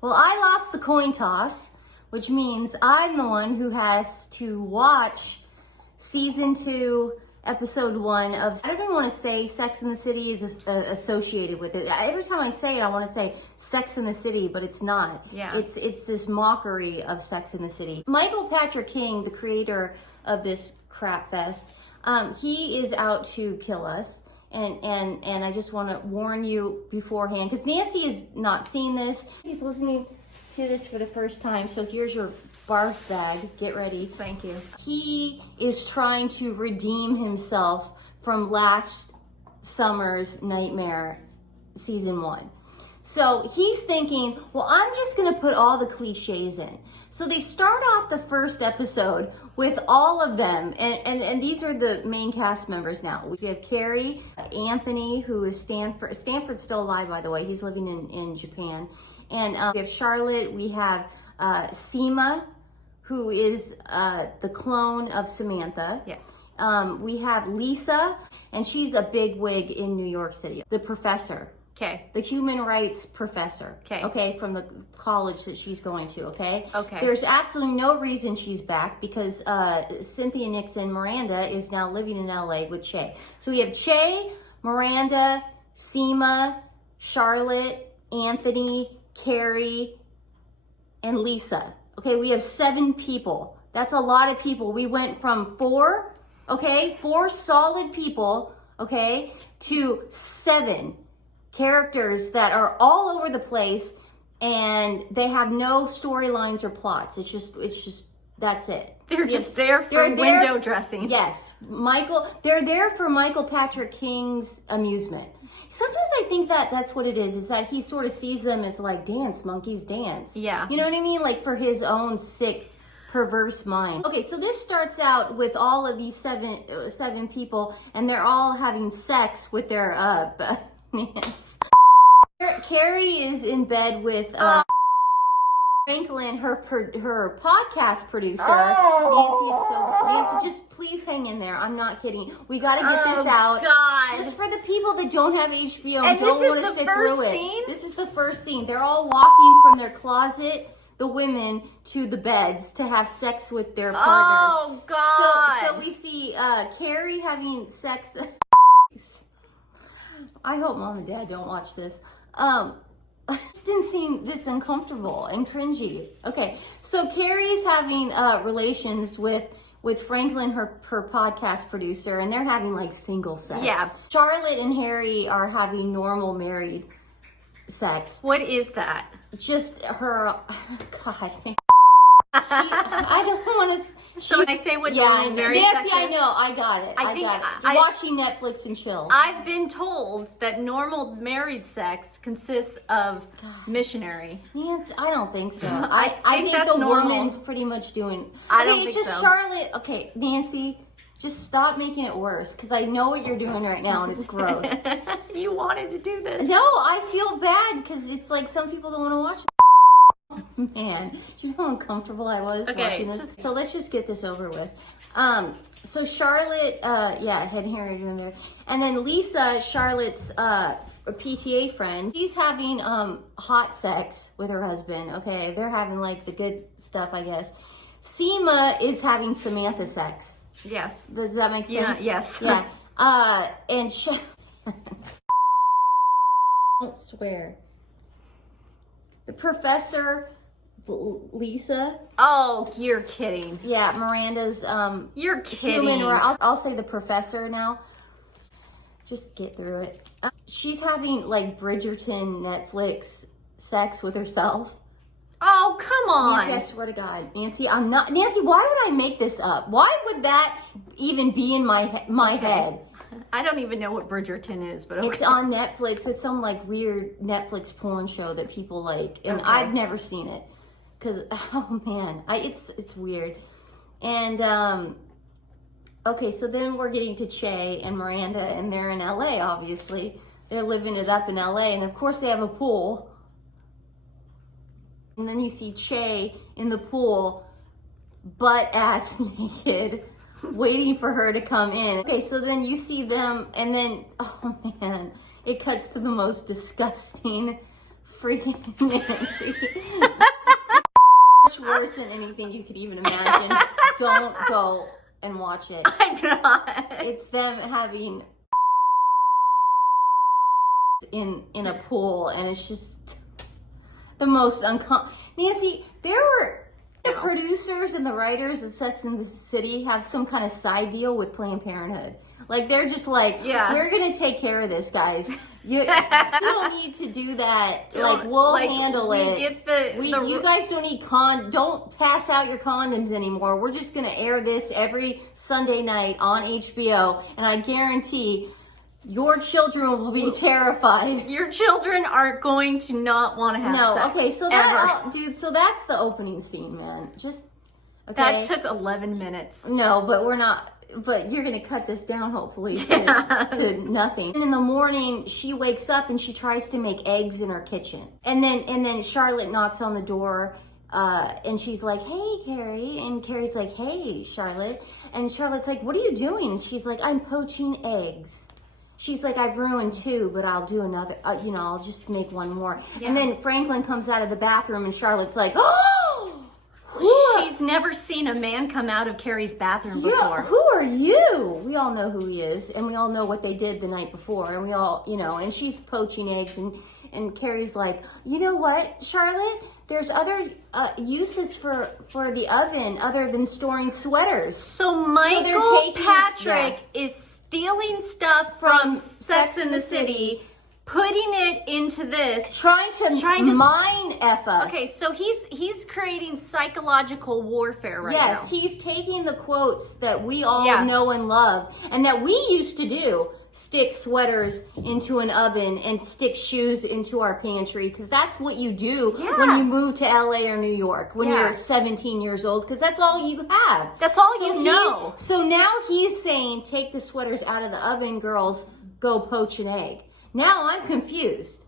Well, I lost the coin toss, which means I'm the one who has to watch season 2, episode 1 of, I don't even want to say Sex in the City is associated with it. Every time I say it, I want to say Sex in the City, but it's not. Yeah. It's this mockery of Sex in the City. Michael Patrick King, the creator of this crap fest, he is out to kill us. And I just want to warn you beforehand, because Nancy is not seeing this. She's listening to this for the first time, so here's your barf bag. Get ready. Thank you. He is trying to redeem himself from last summer's nightmare, season 1. So he's thinking, well, I'm just going to put all the cliches in. So they start off the first episode with all of them. And these are the main cast members now. We have Carrie, Anthony, who is Stanford. Stanford's still alive, by the way. He's living in Japan. And we have Charlotte. We have Seema, who is the clone of Samantha. Yes. We have Lisa, and she's a big wig in New York City. The professor. Okay. The human rights professor. Okay. Okay, from the college that she's going to, okay? Okay. There's absolutely no reason she's back because Cynthia Nixon Miranda is now living in LA with Che. So we have Che, Miranda, Seema, Charlotte, Anthony, Carrie, and Lisa. Okay, we have 7 people. That's a lot of people. We went from 4, okay, 4 solid people, okay, to 7 characters that are all over the place, and they have no storylines or plots. It's just that's it. They're just there for window dressing. Yes, they're there for Michael Patrick King's amusement. Sometimes I think that that's what it is that he sort of sees them as like dance monkeys dance. Yeah. You know what I mean? Like for his own sick, perverse mind. Okay, so this starts out with all of these seven people, and they're all having sex with their Carrie is in bed with Franklin, her podcast producer. Nancy, just please hang in there. I'm not kidding. We got to get this out. God. Just for the people that don't have HBO And don't this want is to the sit first through scene? it. This is the first scene. They're all walking from their closet, the women, to the beds to have sex with their partners. Oh, God. So we see Carrie having sex. I hope Mom and Dad don't watch this. It just didn't seem this uncomfortable and cringy. Okay, so Carrie's having relations with Franklin, her podcast producer, and they're having like single sex. Yeah. Charlotte and Harry are having normal married sex. What is that? Just her, God. I don't want to. So I say what Yeah, normal married sex Nancy, I is? know. I got it. I got it. Watching Netflix and chill. I've been told that normal married sex consists of missionary. Nancy, I don't think so. I think think that's the normal. woman's pretty much doing. I don't it's think just so. Charlotte. Okay, Nancy, just stop making it worse because I know what you're doing right now and it's gross. You wanted to do this. No, I feel bad because it's like some people don't want to watch. Man, do you know how uncomfortable I was watching this? So let's just get this over with. So Charlotte, had Harry in there. And then Lisa, Charlotte's a PTA friend, she's having hot sex with her husband, okay? They're having like the good stuff, I guess. Seema is having Samantha sex. Yes. Does that make sense? Yeah, yes. Yeah. And don't swear. The professor, Lisa. Oh, you're kidding. Yeah, Miranda's You're kidding. I'll say the professor now. Just get through it. She's having like Bridgerton Netflix sex with herself. Oh, come on. Nancy, I swear to God. Nancy, I'm not. Nancy, why would I make this up? Why would that even be in my head? I don't even know what Bridgerton is, but okay. It's on Netflix. It's some like weird Netflix porn show that people like, and Okay. I've never seen it because oh man, it's weird. And okay, so then we're getting to Che and Miranda, and they're in LA. Obviously, they're living it up in LA, and of course they have a pool. And then you see Che in the pool, butt ass naked, waiting for her to come in. Okay, so then you see them, and then, oh man, it cuts to the most disgusting freaking Nancy. worse than anything you could even imagine. Don't go and watch it. I'm not. It's them having in a pool, and it's just the most Nancy, there were the producers and the writers of Sex and the City have some kind of side deal with Planned Parenthood. Like, they're just like, we're gonna take care of this, guys. You don't need to do that. Like, we'll handle it. You guys don't need don't pass out your condoms anymore. We're just gonna air this every Sunday night on HBO, and I guarantee your children will be terrified. Your children are going to not want to have sex. Okay, so so that's the opening scene, man. Just that took 11 minutes. No, but we're not. But you're gonna cut this down, hopefully, to nothing. And in the morning, she wakes up and she tries to make eggs in her kitchen. And then Charlotte knocks on the door, and she's like, "Hey, Carrie." And Carrie's like, "Hey, Charlotte." And Charlotte's like, "What are you doing?" And she's like, "I'm poaching eggs." She's like, "I've ruined 2, but I'll do another, I'll just make one more." Yeah. And then Franklin comes out of the bathroom and Charlotte's like, "Oh!" She's never seen a man come out of Carrie's bathroom before. Who are you? We all know who he is, and we all know what they did the night before, and we all, and she's poaching eggs, and Carrie's like, "You know what, Charlotte? There's other uses for the oven other than storing sweaters." So Michael Patrick is stealing stuff from Sex and the City, putting it into this, trying to mine F us. Okay, so he's creating psychological warfare right now. Yes, he's taking the quotes that we all know and love, and that we used to do. Stick sweaters into an oven and stick shoes into our pantry, because that's what you do when you move to LA or New York when you're 17 years old, because that's all you have. That's all you know. So now he's saying, take the sweaters out of the oven, girls, go poach an egg. Now I'm confused.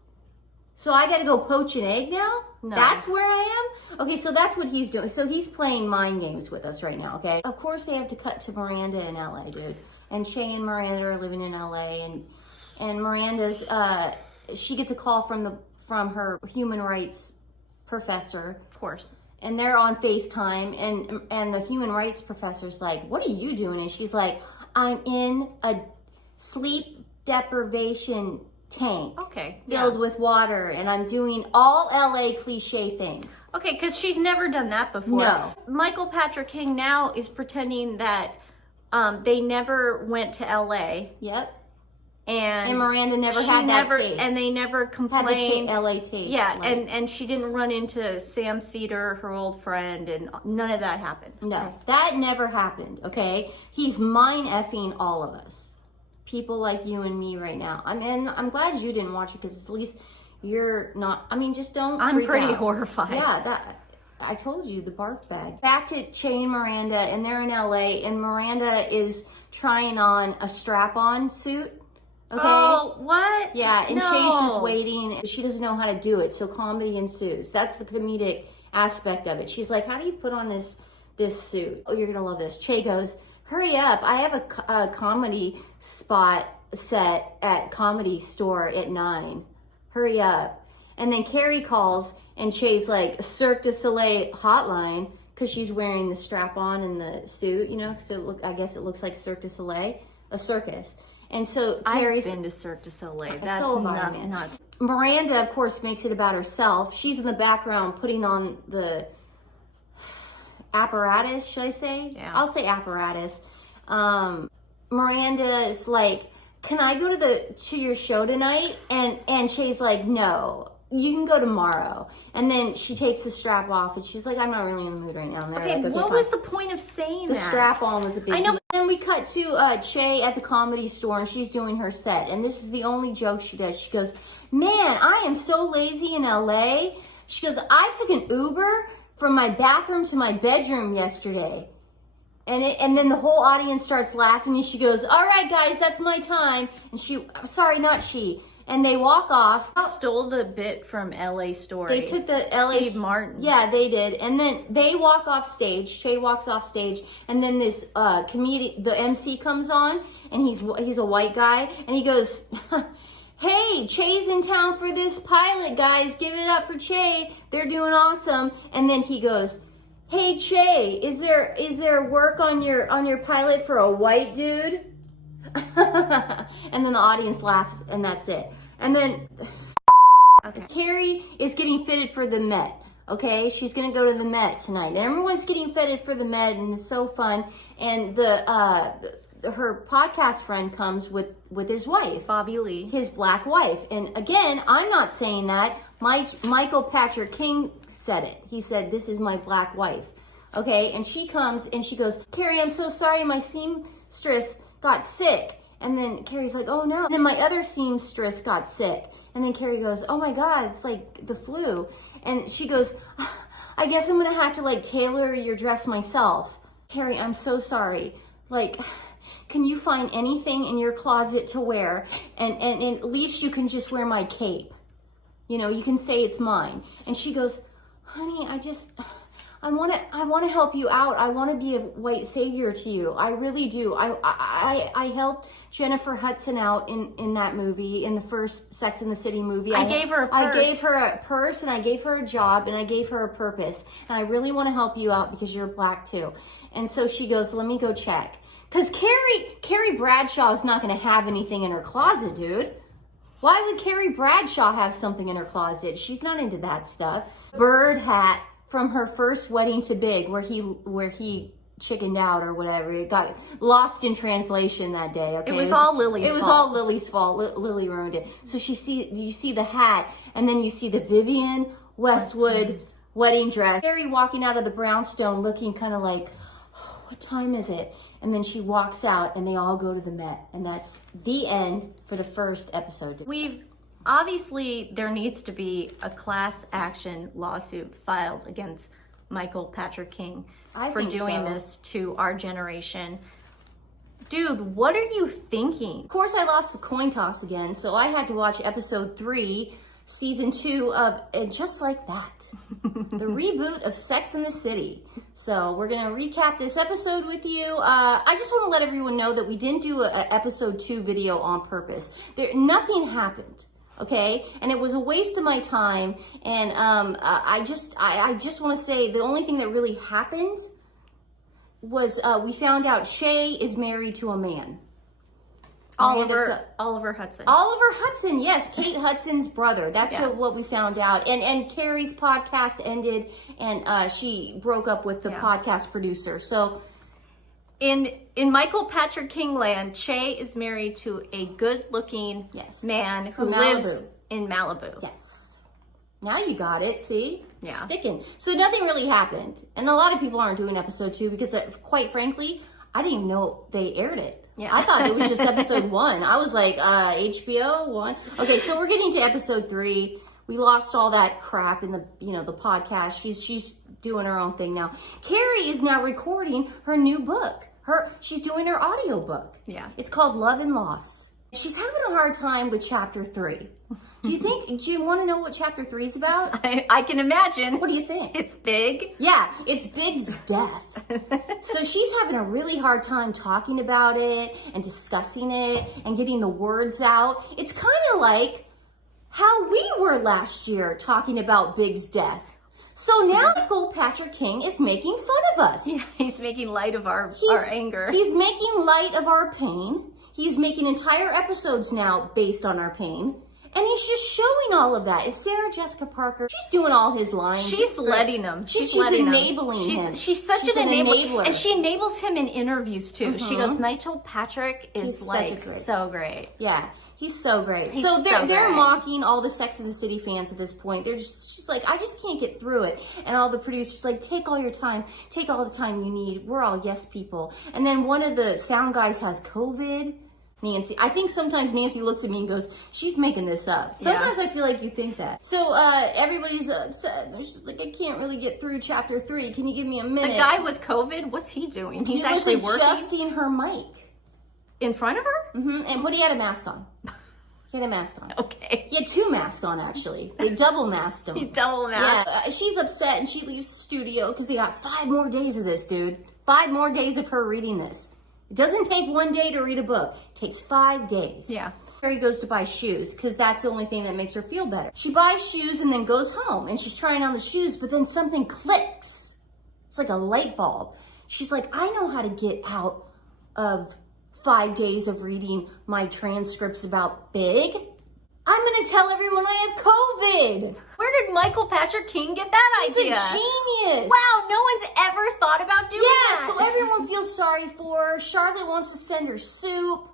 So I got to go poach an egg now? No. That's where I am? Okay, so that's what he's doing. So he's playing mind games with us right now, okay? Of course they have to cut to Miranda in LA, dude. And Shay and Miranda are living in LA, and Miranda's she gets a call from her human rights professor, of course, and they're on FaceTime, and the human rights professor's like, "What are you doing?" And she's like, "I'm in a sleep deprivation tank, filled with water, and I'm doing all LA cliche things." Okay, because she's never done that before. No. Michael Patrick King now is pretending that they never went to LA. Yep. And Miranda never had that taste. And they never complained. Had the LA taste. Yeah, and she didn't run into Sam Cedar, her old friend, and none of that happened. No, that never happened, okay? He's mind-effing all of us. People like you and me right now. I mean, I'm glad you didn't watch it, because at least you're not, just don't I'm freak pretty out. horrified. Yeah, I told you, the barf bag. Back to Che and Miranda, and they're in LA, and Miranda is trying on a strap-on suit. Okay? Oh, what? Yeah, and Che's just waiting. She doesn't know how to do it, so comedy ensues. That's the comedic aspect of it. She's like, "How do you put on this suit?" "Oh, you're gonna love this." Che goes, "Hurry up, I have a comedy spot set at Comedy Store at 9. Hurry up." And then Carrie calls, and Che's like, Cirque du Soleil hotline, because she's wearing the strap-on and the suit, so I guess it looks like Cirque du Soleil, a circus. And so Carrie's... I've been to Cirque du Soleil. That's so nuts. Miranda, of course, makes it about herself. She's in the background putting on the apparatus, should I say? Yeah. I'll say apparatus. Miranda is like, "Can I go to your show tonight?" And Shay's like, "No, you can go tomorrow." And then she takes the strap off, and she's like, "I'm not really in the mood right now." And okay, like, what was the point of saying the that? The strap on was a big I know. deal. Then we cut to Che at the Comedy Store, and she's doing her set. And this is the only joke she does. She goes, "Man, I am so lazy in LA." She goes, "I took an Uber from my bathroom to my bedroom yesterday." And then the whole audience starts laughing, and she goes, "All right, guys, that's my time." And they walk off. Stole the bit from LA Story. They took the LA... Steve Martin. Yeah, they did. And then they walk off stage. Che walks off stage. And then this comedian, the MC comes on, and he's a white guy. And he goes, "Hey, Che's in town for this pilot, guys. Give it up for Che. They're doing awesome." And then he goes, hey Che, is there work on your pilot for a white dude? And then the audience laughs, and that's it. And then okay. Carrie is getting fitted for the Met. Okay, she's gonna go to the Met tonight, and everyone's getting fitted for the Met, and it's so fun. And her podcast friend comes with his wife, Bobby Lee, his black wife. And again, I'm not saying that. Michael Patrick King said it. He said, "This is my black wife." Okay, and she comes and she goes, "Carrie, I'm so sorry, my seamstress got sick." And then Carrie's like, "Oh no." And then my other seamstress got sick. And then Carrie goes, "Oh my God, it's like the flu." And she goes, "I guess I'm gonna have to like tailor your dress myself." Carrie, I'm so sorry. Like, can you find anything in your closet to wear? And at least you can just wear my cape. You know, you can say it's mine. And she goes, "Honey, I want to help you out. I want to be a white savior to you. I really do. I helped Jennifer Hudson out in that movie, in the first Sex and the City movie. I gave her a purse. I gave her a purse, and I gave her a job, and I gave her a purpose. And I really want to help you out because you're black too." And so she goes, "Let me go check." Because Carrie Bradshaw is not going to have anything in her closet, dude. Why would Carrie Bradshaw have something in her closet? She's not into that stuff. Bird hat from her first wedding to Big, where he chickened out or whatever. It got lost in translation that day. Okay, it was all Lily's fault. It was all Lily's fault. Lily ruined it. So you see the hat, and then you see the Vivian Westwood wedding dress. Carrie walking out of the brownstone looking kind of like, "Oh, what time is it?" And then she walks out, and they all go to the Met. And that's the end for the first episode. Obviously, there needs to be a class action lawsuit filed against Michael Patrick King for doing this to our generation. Dude, what are you thinking? Of course, I lost the coin toss again, so I had to watch episode 3, season 2 of Just Like That, the reboot of Sex and the City. So we're gonna recap this episode with you. I just want to let everyone know that we didn't do a episode 2 video on purpose. Nothing happened. Okay, and it was a waste of my time, and I just want to say the only thing that really happened was we found out Shay is married to a man. Oliver Hudson. Oliver Hudson, yes, Kate Hudson's brother. That's what we found out. And Carrie's podcast ended, and she broke up with the podcast producer. So in Michael Patrick King land, Che is married to a good-looking man who lives in Malibu. Yes. Now you got it, see? Yeah. Sticking. So nothing really happened. And a lot of people aren't doing episode 2 because, quite frankly, I didn't even know they aired it. Yeah. I thought it was just episode 1. I was like, HBO 1. Okay, so we're getting to episode 3. We lost all that crap in the podcast. She's doing her own thing now. Carrie is now recording her new book. She's doing her audiobook. Yeah. It's called Love and Loss. She's having a hard time with chapter 3. Do you want to know what chapter 3 is about? I can imagine. What do you think? It's Big. Yeah, it's Big's death. So she's having a really hard time talking about it and discussing it and getting the words out. It's kind of like how we were last year talking about Big's death. So now Michael Patrick King is making fun of us. Yeah, he's making light of our anger. He's making light of our pain. He's making entire episodes now based on our pain. And he's just showing all of that. It's Sarah Jessica Parker. She's doing all his lines. She's letting him. She's enabling him. She's such an enabler. And she enables him in interviews too. She goes, Michael Patrick is so great. Yeah. He's so great. He's so they're great. mocking all the Sex and the City fans at this point. They're just like, I just can't get through it. And all the producers like, take all your time. Take all the time you need. We're all yes people. And then one of the sound guys has COVID. Nancy. I think sometimes Nancy looks at me and goes, she's making this up. Sometimes I feel like you think that. So everybody's upset. They're just like, I can't really get through chapter 3. Can you give me a minute? The guy with COVID, what's he doing? He's actually working? Adjusting her mic. In front of her? But he had a mask on. He had a mask on. Okay. He had 2 masks on, actually. They double masked him. He double masked. Yeah. She's upset and she leaves the studio because they got 5 more days of this, dude. 5 more days of her reading this. It doesn't take 1 day to read a book. It takes 5 days. Yeah. Carrie goes to buy shoes because that's the only thing that makes her feel better. She buys shoes and then goes home and she's trying on the shoes, but then something clicks. It's like a light bulb. She's like, I know how to get out of 5 days of reading my transcripts about Big. I'm gonna tell everyone I have COVID. Where did Michael Patrick King get that idea? He's a genius. Wow, no one's ever thought about doing that. Yeah, so everyone feels sorry for her. Charlotte wants to send her soup.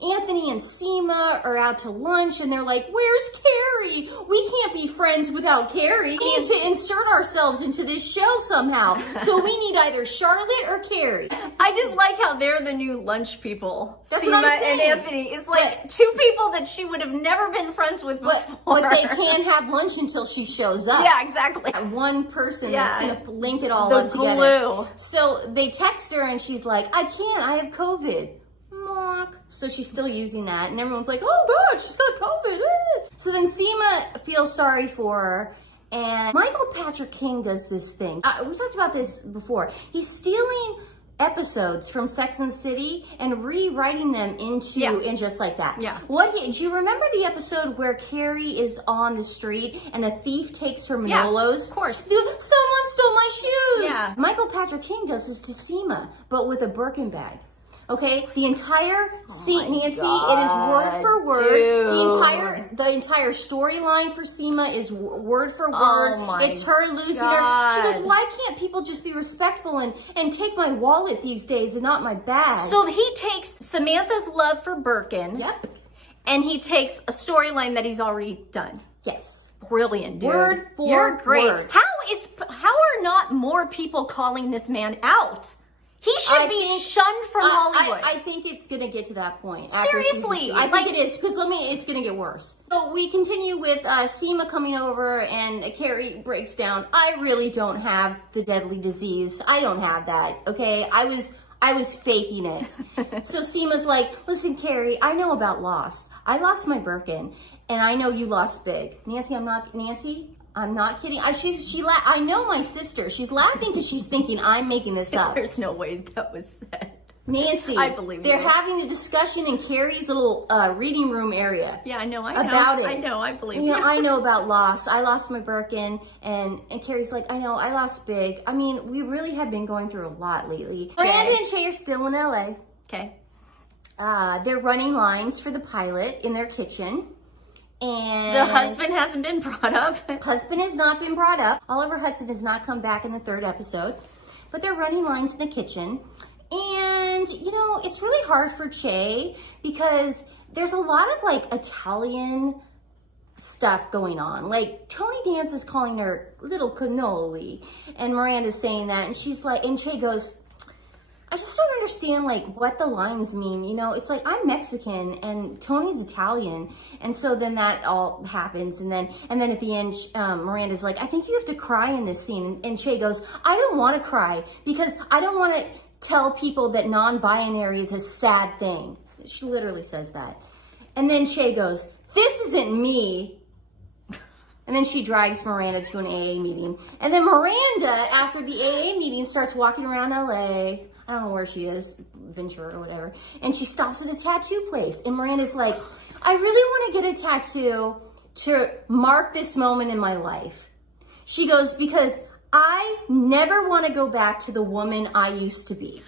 Anthony and Seema are out to lunch and they're like, where's Carrie? We can't be friends without Carrie. We need to insert ourselves into this show somehow. So we need either Charlotte or Carrie. I just like how they're the new lunch people. That's Seema what I'm saying. and Anthony. It's like two people that she would have never been friends with before. But they can't have lunch until she shows up. Yeah, exactly. That one person that's going to link it all the up together. glue. So they text her and she's like, I can't, I have COVID. So she's still using that, and everyone's like, oh God, she's got COVID. So then Seema feels sorry for her, and Michael Patrick King does this thing. We talked about this before. He's stealing episodes from Sex and the City and rewriting them into and just like that. Yeah. Do you remember the episode where Carrie is on the street and a thief takes her Manolos? Yeah, of course. Someone stole my shoes. Yeah. Michael Patrick King does this to Seema, but with a Birkin bag. Okay, the entire scene, Nancy, it is word for word. Dude. The entire storyline for Seema is word for Oh word. my It's her losing her. She goes, why can't people just be respectful and take my wallet these days and not my bag? So he takes Samantha's love for Birkin. Yep. And he takes a storyline that he's already done. Yes. Brilliant, dude. Word for You're great. word. How are not more people calling this man out? He should be shunned from Hollywood. I think it's going to get to that point. Seriously. I think it is, because it's going to get worse. So we continue with Seema coming over, and Carrie breaks down. I really don't have the deadly disease. I don't have that, okay? I was faking it. So Seema's like, listen, Carrie, I know about Lost. I lost my Birkin, and I know you lost Big. Nancy, I'm not kidding. I know my sister. She's laughing because she's thinking I'm making this up. There's no way that was said. Nancy, I believe they're you. having a discussion in Carrie's little reading room area. Yeah, I know. About it. I know. I believe You know, you. I know about loss. I lost my Birkin, and Carrie's like, I know, I lost Big. I mean, we really have been going through a lot lately. Miranda and Shay are still in LA. Okay. They're running lines for the pilot in their kitchen. And The husband hasn't been brought up. Husband has not been brought up. Oliver Hudson has not come back in the 3rd episode. But they're running lines in the kitchen. And, you know, it's really hard for Che because there's a lot of, like, Italian stuff going on. Like, Tony Dance is calling her little cannoli. And Miranda's saying that. And she's like, and Che goes, I just don't understand, like, what the lines mean. You know, it's like, I'm Mexican and Tony's Italian. And so then that all happens. And then at the end, Miranda's like, I think you have to cry in this scene. And Che goes, I don't want to cry because I don't want to tell people that non-binary is a sad thing. She literally says that. And then Che goes, this isn't me. And then she drags Miranda to an AA meeting. And then Miranda, after the AA meeting, starts walking around LA. I don't know where she is, Ventura or whatever. And she stops at a tattoo place. And Miranda's like, I really want to get a tattoo to mark this moment in my life. She goes, because I never want to go back to the woman I used to be.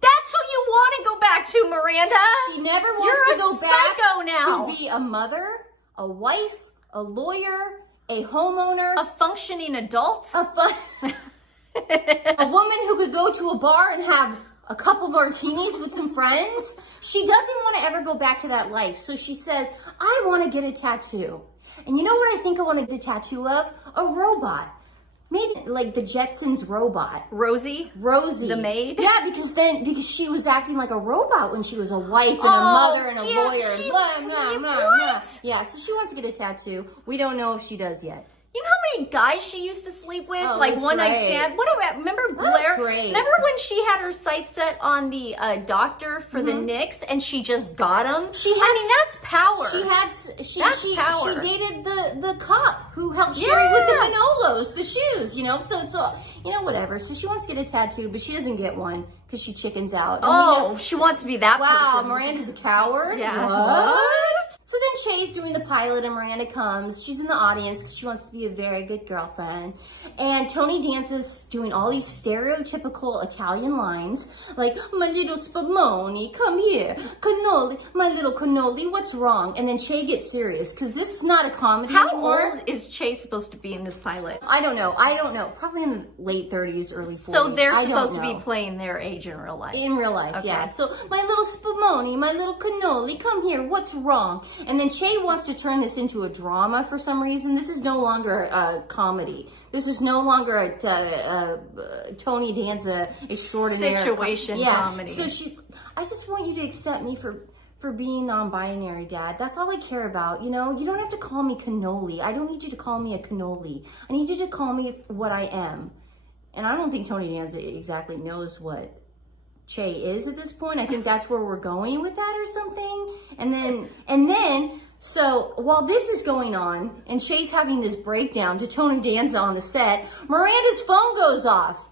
That's who you want to go back to, Miranda. She never wants You're to go a psycho back now. to be a mother, a wife, a lawyer, a homeowner, A functioning adult. a woman who could go to a bar and have a couple martinis with some friends. She doesn't want to ever go back to that life. So she says, I want to get a tattoo. And you know what I think I want to get a tattoo of? A robot. Maybe like the Jetsons robot. Rosie. The maid? Yeah, because she was acting like a robot when she was a wife and a mother and a lawyer. Yeah, so she wants to get a tattoo. We don't know if she does yet. You know how many guys she used to sleep with? Oh, like that's one night great. stand. What about, remember Blair? Great. Remember when she had her sights set on the doctor for the Knicks and she just got him? That's power. She power. dated the cop who helped Sherry with the Manolos, the shoes, you know? So it's all, you know, whatever. So she wants to get a tattoo, but she doesn't get one because she chickens out. And she wants to be that person. Wow, Miranda's a coward? Yeah. What? So then Che's doing the pilot and Miranda comes. She's in the audience because she wants to be a very good girlfriend. And Tony Danza's doing all these stereotypical Italian lines like, my little spumoni, come here. Cannoli, my little cannoli, what's wrong? And then Che gets serious because this is not a comedy anymore. How old is Che supposed to be in this pilot? I don't know. Probably in the late 30s, early 40s. So they're supposed to be playing their age in real life. In real life, okay. Yeah. So, my little spumoni, my little cannoli, come here, what's wrong? And then Che wants to turn this into a drama for some reason. This is no longer a comedy. This is no longer a Tony Danza extraordinary situation comedy. So I just want you to accept me for being non-binary, Dad. That's all I care about. You know, you don't have to call me cannoli. I don't need you to call me a cannoli. I need you to call me what I am. And I don't think Tony Danza exactly knows what Che is at this point. I think that's where we're going with that or something. And then, so while this is going on and Che's having this breakdown to Tony Danza on the set, Miranda's phone goes off.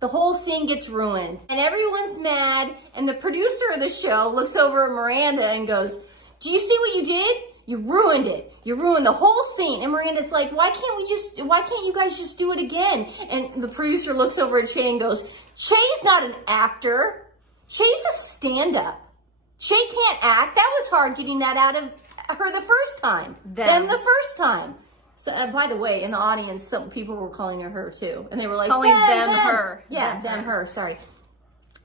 The whole scene gets ruined and everyone's mad. And the producer of the show looks over at Miranda and goes, do you see what you did? You ruined it. You ruined the whole scene. And Miranda's like, why can't you guys just do it again? And the producer looks over at Che and goes, Che's not an actor. Che's a stand-up. Che can't act. That was hard getting that out of her the first time. Them the first time. So, by the way, in the audience, some people were calling her too. And they were like, calling them her. Yeah, them her. Sorry.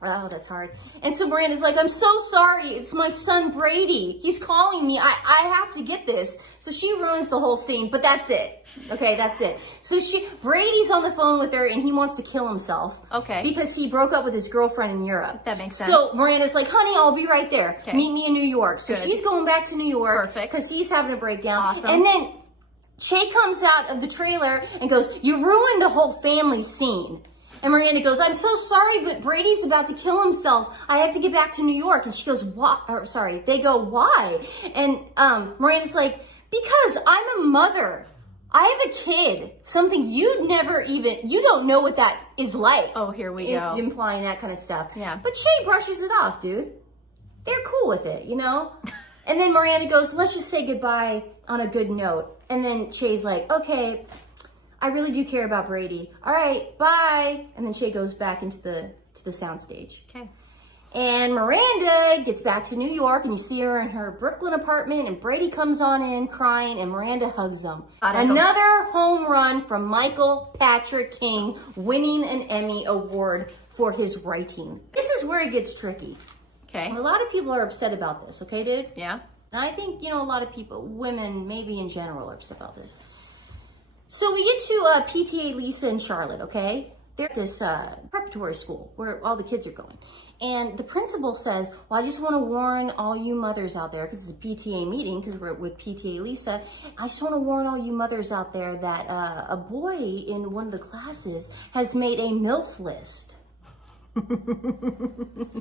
Oh, that's hard. And so Miranda's like, I'm so sorry. It's my son, Brady. He's calling me. I have to get this. So she ruins the whole scene, but that's it. Okay, that's it. So Brady's on the phone with her and he wants to kill himself. Okay. Because he broke up with his girlfriend in Europe. That makes sense. So Miranda's like, honey, I'll be right there. Okay. Meet me in New York. So Good. She's going back to New York. Perfect. Because he's having a breakdown. Awesome. And then Che comes out of the trailer and goes, you ruined the whole family scene. And Miranda goes, I'm so sorry, but Brady's about to kill himself. I have to get back to New York. And she goes, what? Or, sorry, they go, why? And Miranda's like, because I'm a mother. I have a kid. Something you don't know what that is like. Oh, here we go. Implying that kind of stuff. Yeah. But Che brushes it off, dude. They're cool with it, you know? And then Miranda goes, let's just say goodbye on a good note. And then Che's like, okay, I really do care about Brady. All right, bye. And then Che goes back into the soundstage. Okay. And Miranda gets back to New York, and you see her in her Brooklyn apartment, and Brady comes on in crying, and Miranda hugs him. Another home run from Michael Patrick King, winning an Emmy Award for his writing. This is where it gets tricky. Okay. A lot of people are upset about this, okay, dude? Yeah. And I think, a lot of people, women maybe in general, are upset about this. So we get to PTA Lisa and Charlotte, okay? They're at this preparatory school where all the kids are going. And the principal says, well, I just want to warn all you mothers out there, because it's a PTA meeting, because we're with PTA Lisa. I just want to warn all you mothers out there that a boy in one of the classes has made a MILF list.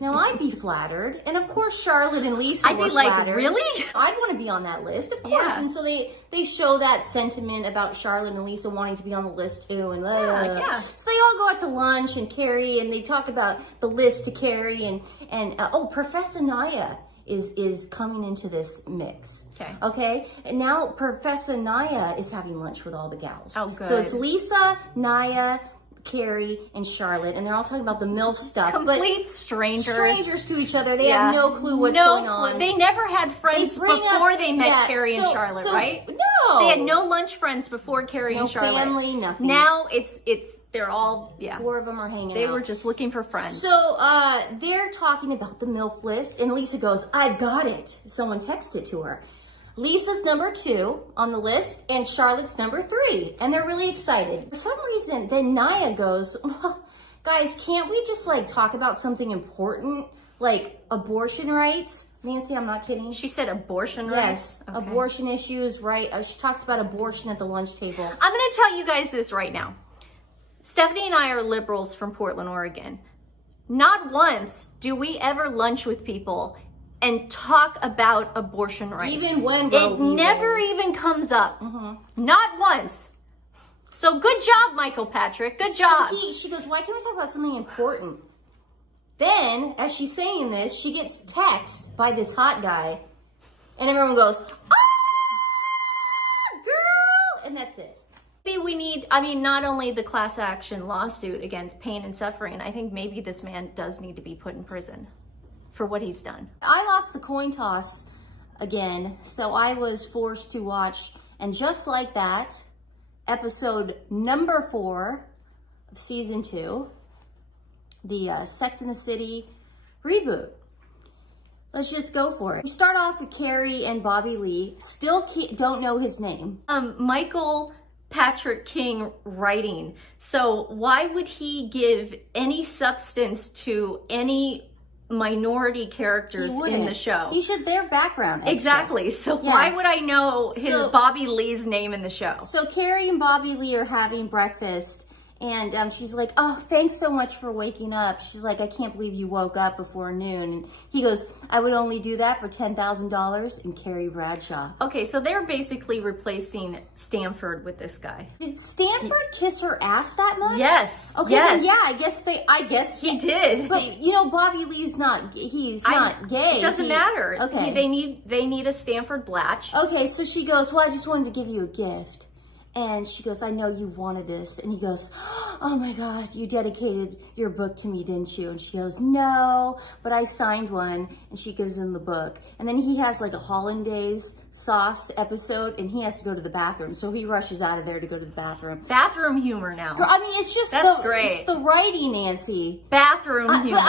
Now, I'd be flattered. And of course, Charlotte and Lisa were flattered. Really? I'd want to be on that list, of course. Yeah. And so they show that sentiment about Charlotte and Lisa wanting to be on the list too. And yeah. So they all go out to lunch, and Carrie, and they talk about the list to Carrie. And Professor Naya is coming into this mix. Okay. And now Professor Naya is having lunch with all the gals. Oh, good. So it's Lisa, Naya, Carrie, and Charlotte, and they're all talking about the MILF stuff. Complete strangers. Strangers to each other. They have no clue what's going on. They never had friends before they met Carrie and Charlotte, right? No. They had no lunch friends before Carrie and Charlotte. No family, nothing. Now they're all, Four of them are hanging out. They were just looking for friends. So they're talking about the MILF list, and Lisa goes, I've got it. Someone texted to her. Lisa's number 2 on the list, and Charlotte's number 3, and they're really excited. For some reason, then Naya goes, well, guys, can't we just talk about something important, like abortion rights? Nancy, I'm not kidding. She said abortion Yes, rights? okay. Abortion issues, right? She talks about abortion at the lunch table. I'm going to tell you guys this right now. Stephanie and I are liberals from Portland, Oregon. Not once do we ever lunch with people and talk about abortion rights. Even when it never even comes up. Mm-hmm. Not once. So good job, Michael Patrick. Good job. She goes, why can't we talk about something important? Then, as she's saying this, she gets text by this hot guy. And everyone goes, ah, girl! And that's it. Maybe we need, I mean, not only the class action lawsuit against pain and suffering, I think maybe this man does need to be put in prison for what he's done. I lost the coin toss again, so I was forced to watch, and just like that, episode number 4 of season 2, the Sex and the City reboot. Let's just go for it. We start off with Carrie and Bobby Lee. Still don't know his name. Michael Patrick King writing. So why would he give any substance to any minority characters in the show? He should, their background extras. Exactly. So why would I know his Bobby Lee's name in the show? So Carrie and Bobby Lee are having breakfast, and she's like, oh, thanks so much for waking up. She's like, I can't believe you woke up before noon. And he goes, I would only do that for $10,000. And Carrie Bradshaw. Okay, so they're basically replacing Stanford with this guy. Did Stanford kiss her ass that much? Yes. Okay, yes. then yeah, I guess he did. But you know, Bobby Lee's not gay. It doesn't matter. Okay. They need a Stanford Blatch. Okay, so she goes, well, I just wanted to give you a gift. And she goes, I know you wanted this. And he goes, oh my God, you dedicated your book to me, didn't you? And she goes, no, but I signed one. And she gives him the book. And then he has like a hollandaise sauce episode, and he has to go to the bathroom. So he rushes out of there to go to the bathroom. Bathroom humor now. I mean, it's just great. It's the writing, Nancy. Bathroom humor. But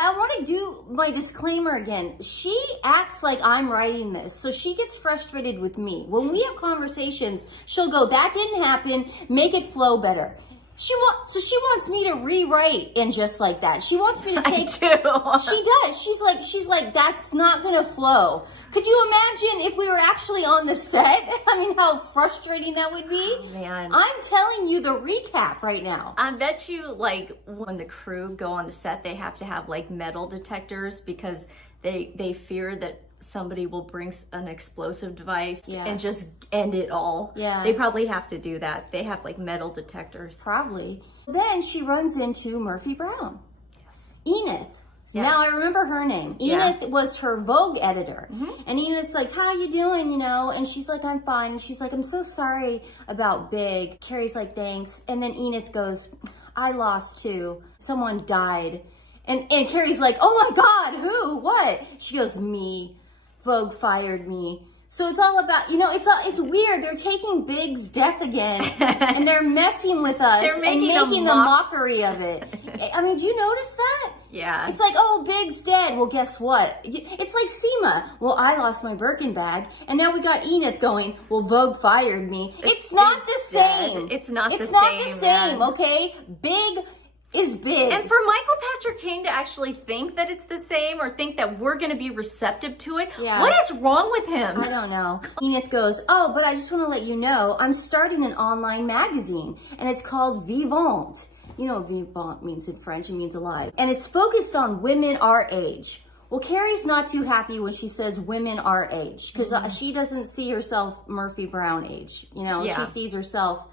I want to do my disclaimer again. She acts like I'm writing this, so she gets frustrated with me. When we have conversations, she'll go, that didn't happen, make it flow better. She wants me to rewrite and just like that. She wants me to take. I do. She does. She's like, that's not gonna flow. Could you imagine if we were actually on the set? I mean, how frustrating that would be. Oh, man. I'm telling you the recap right now. I bet you, like, when the crew go on the set, they have to have like metal detectors because they fear that somebody will bring an explosive device and just end it all. Yeah. They probably have to do that. They have like metal detectors. Probably. Then she runs into Murphy Brown. Yes. Enid. Yes. Now I remember her name. Enid was her Vogue editor. Mm-hmm. And Enid's like, how you doing, you know? And she's like, I'm fine. And she's like, I'm so sorry about Big. Carrie's like, thanks. And then Enid goes, I lost too. Someone died. And Carrie's like, oh my God, who? What? She goes, me. Vogue fired me. So it's all about, you know, it's weird. They're taking Big's death again and they're messing with us. They're making a mockery of it. I mean, do you notice that? Yeah. It's like, oh, Big's dead. Well, guess what? It's like Seema. Well, I lost my Birkin bag. And now we got Enid going, well, Vogue fired me. It's not the same. It's not the same, man. okay? Big is big. And for Michael Patrick King to actually think that it's the same or think that we're going to be receptive to it, what is wrong with him? I don't know. Enid goes, oh, but I just want to let you know, I'm starting an online magazine, and it's called Vivant. You know what vivant means in French. It means alive. And it's focused on women our age. Well, Carrie's not too happy when she says women our age, because she doesn't see herself Murphy Brown age. You know, she sees herself...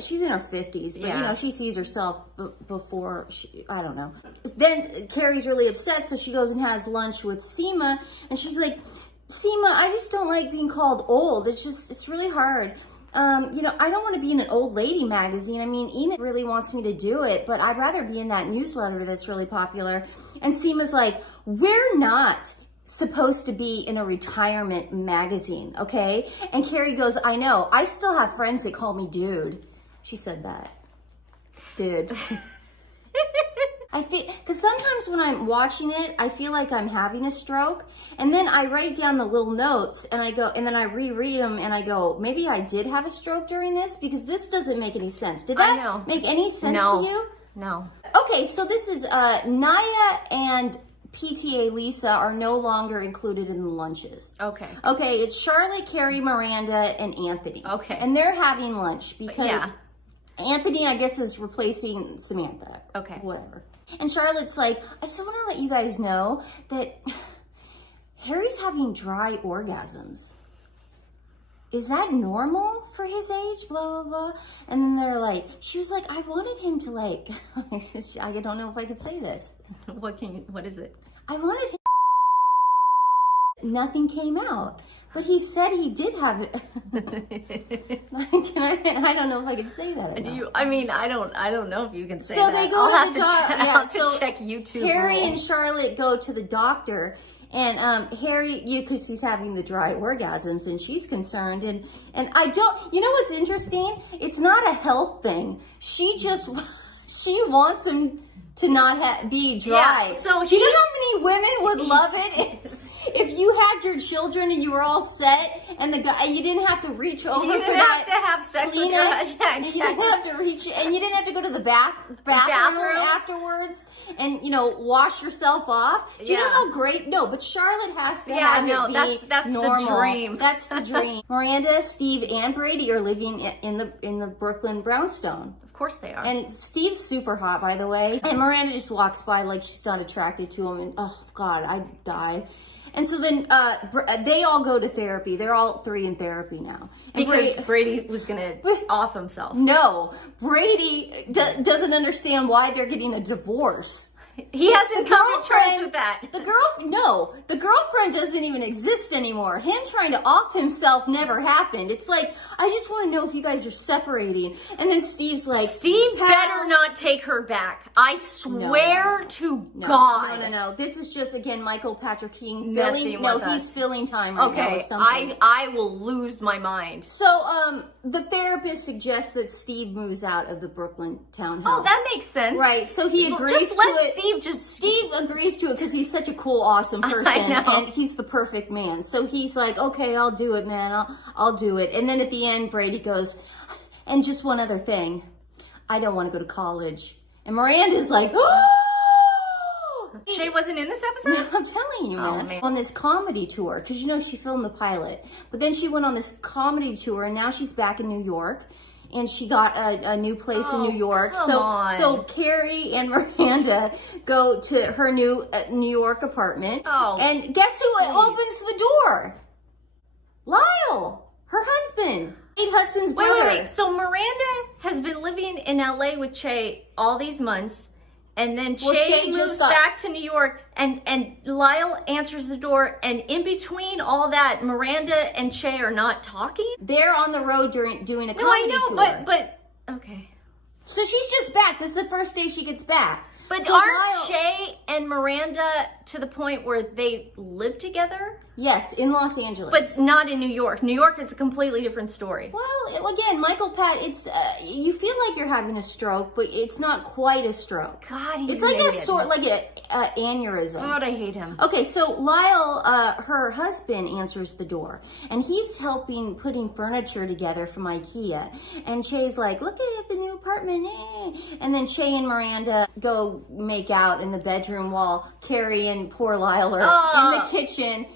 She's in her 50s, but you know, she sees herself before, I don't know. Then Carrie's really upset, so she goes and has lunch with Seema, and she's like, Seema, I just don't like being called old. It's really hard. You know, I don't want to be in an old lady magazine. I mean, Enid really wants me to do it, but I'd rather be in that newsletter that's really popular. And Seema's like, we're not supposed to be in a retirement magazine, okay? And Carrie goes, I know. I still have friends that call me dude. She said that. Dude. I feel, because sometimes when I'm watching it, I feel like I'm having a stroke, and then I write down the little notes, and I go, and then I reread them, and I go, maybe I did have a stroke during this, because this doesn't make any sense. Did that make any sense to you? No. Okay, so this is, Naya and PTA Lisa are no longer included in the lunches. Okay. Okay, it's Charlotte, Carrie, Miranda, and Anthony. Okay. And they're having lunch because yeah. Anthony, I guess, is replacing Samantha. Okay. Whatever. And Charlotte's like, I just want to let you guys know that Harry's having dry orgasms. Is that normal for his age? Blah, blah, blah. And then they're like, she was like, I wanted him to like, I don't know if I could say this. What is it? I wanted him. nothing came out. But he said he did have it. I don't know if I can say that. Do you? I mean, I don't know if you can say so that. They go I'll to have the to doctor. I'll have to check YouTube. Harry rules. and Charlotte go to the doctor, and Harry, because he's having the dry orgasms, and she's concerned, and I don't. You know what's interesting? It's not a health thing. She wants him to not be dry. Yeah, so do you know how many women would love it if you had your children and you were all set, and the guy, and you didn't have to reach over you for didn't that have to have sex with your husband. and you didn't have to reach, and you didn't have to go to the bathroom afterwards, and wash yourself off. Do you know how great? No, but Charlotte has to have it be that's normal. the dream. That's the dream. Miranda, Steve, and Brady are living in the Brooklyn brownstone. Of course they are. And Steve's super hot, by the way. And Miranda just walks by like she's not attracted to him. And oh God, I'd die. And so then they all go to therapy. They're all three in therapy now. And because Brady was going to off himself. No, Brady doesn't understand why they're getting a divorce. He hasn't come to terms with that. The girlfriend doesn't even exist anymore. Him trying to off himself never happened. It's like, I just want to know if you guys are separating. And then Steve's like, Steve better not take her back. I swear to God. No. This is just, again, Michael Patrick King he's filling time right now with Okay, something. I will lose my mind. So, the therapist suggests that Steve moves out of the Brooklyn townhouse. Oh, that makes sense. Right, so he agrees to it. Steve agrees to it because he's such a cool, awesome person, and he's the perfect man. So he's like, okay, I'll do it, man. I'll do it. And then at the end, Brady goes, and just one other thing, I don't want to go to college. And Miranda's like, oh! Shay wasn't in this episode? No, I'm telling you, man. On this comedy tour, because she filmed the pilot, but then she went on this comedy tour, and now she's back in New York. And she got a new place in New York. So Carrie and Miranda go to her new New York apartment. Oh, and guess who opens the door? Lyle, her husband, Kate Hudson's brother. Wait. So Miranda has been living in LA with Che all these months. And then Che moves back to New York, and Lyle answers the door, and in between all that, Miranda and Che are not talking? They're on the road doing a comedy tour. but okay. So she's just back. This is the first day she gets back. But so aren't Che and Miranda to the point where they live together? Yes, in Los Angeles. But not in New York. New York is a completely different story. Well, again, Michael Pat, it's you feel like you're having a stroke, but it's not quite a stroke. God, it's like an aneurysm. God, I hate him. Okay, so Lyle, her husband, answers the door, and he's helping putting furniture together from IKEA. And Che's like, "Look at the new apartment," and then Che and Miranda go make out in the bedroom while Carrie and poor Lyle are in the kitchen.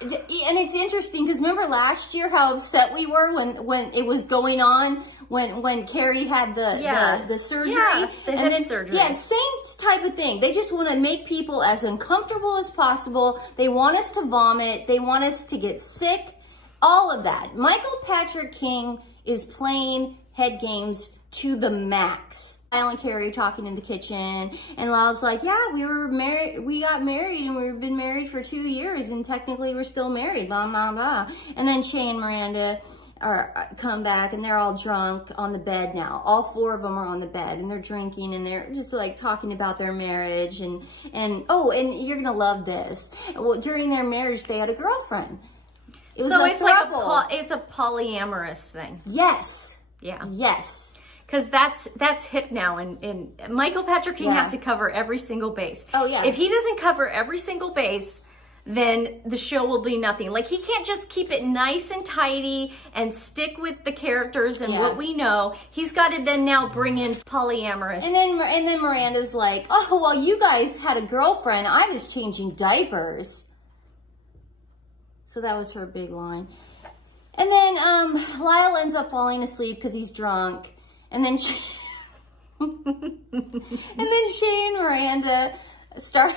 And it's interesting because remember last year how upset we were when it was going on when Carrie had the surgery, the hip surgery. Yeah, same type of thing. They just want to make people as uncomfortable as possible. They want us to vomit. They want us to get sick. All of that. Michael Patrick King is playing head games to the max. Lyle and Carrie talking in the kitchen, and Lyle's like, yeah, we got married, and we've been married for 2 years, and technically we're still married, blah, blah, blah. And then Che and Miranda come back, and they're all drunk on the bed now. All four of them are on the bed, and they're drinking, and they're just like talking about their marriage, and you're gonna love this. Well, during their marriage, they had a girlfriend. It was it's a polyamorous thing. Yes. Yeah. Yes. Because that's hip now, and Michael Patrick King has to cover every single base. Oh, yeah. If he doesn't cover every single base, then the show will be nothing. Like, he can't just keep it nice and tidy and stick with the characters and what we know. He's got to then now bring in polyamorous. And then Miranda's like, oh, well, you guys had a girlfriend. I was changing diapers. So that was her big line. And then Lyle ends up falling asleep because he's drunk. And then Che and Miranda start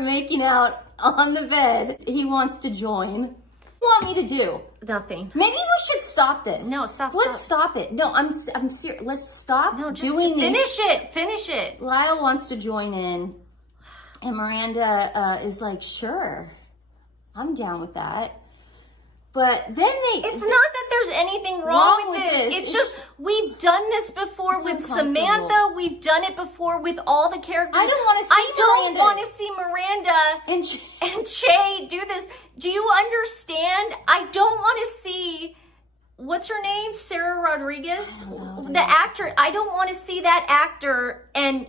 making out on the bed. He wants to join. What do you want me to do? Nothing. Maybe we should stop this. No, stop. Let's stop it. No, I'm serious. Let's stop doing this. Finish it. Lyle wants to join in, and Miranda is like, sure. I'm down with that. But then it's not that there's anything wrong with this. It's just, we've done this before with Samantha. We've done it before with all the characters. I don't want to see I don't want to see Miranda and Che do this. Do you understand? I don't want to see, what's her name? Sarah Rodriguez? The actor. I don't want to see that actor and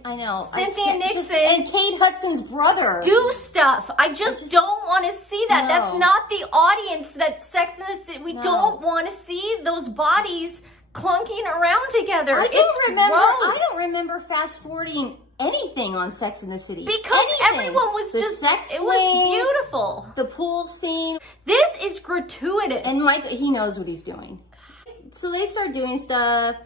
Cynthia Nixon and Kate Hudson's brother do stuff. I just don't want to see that. No. That's not the audience that Sex and the City. We don't want to see those bodies clunking around together. I don't remember fast forwarding anything on Sex and the City. Because everyone was it was beautiful. The pool scene. This is gratuitous. And Mike, he knows what he's doing. So they start doing stuff,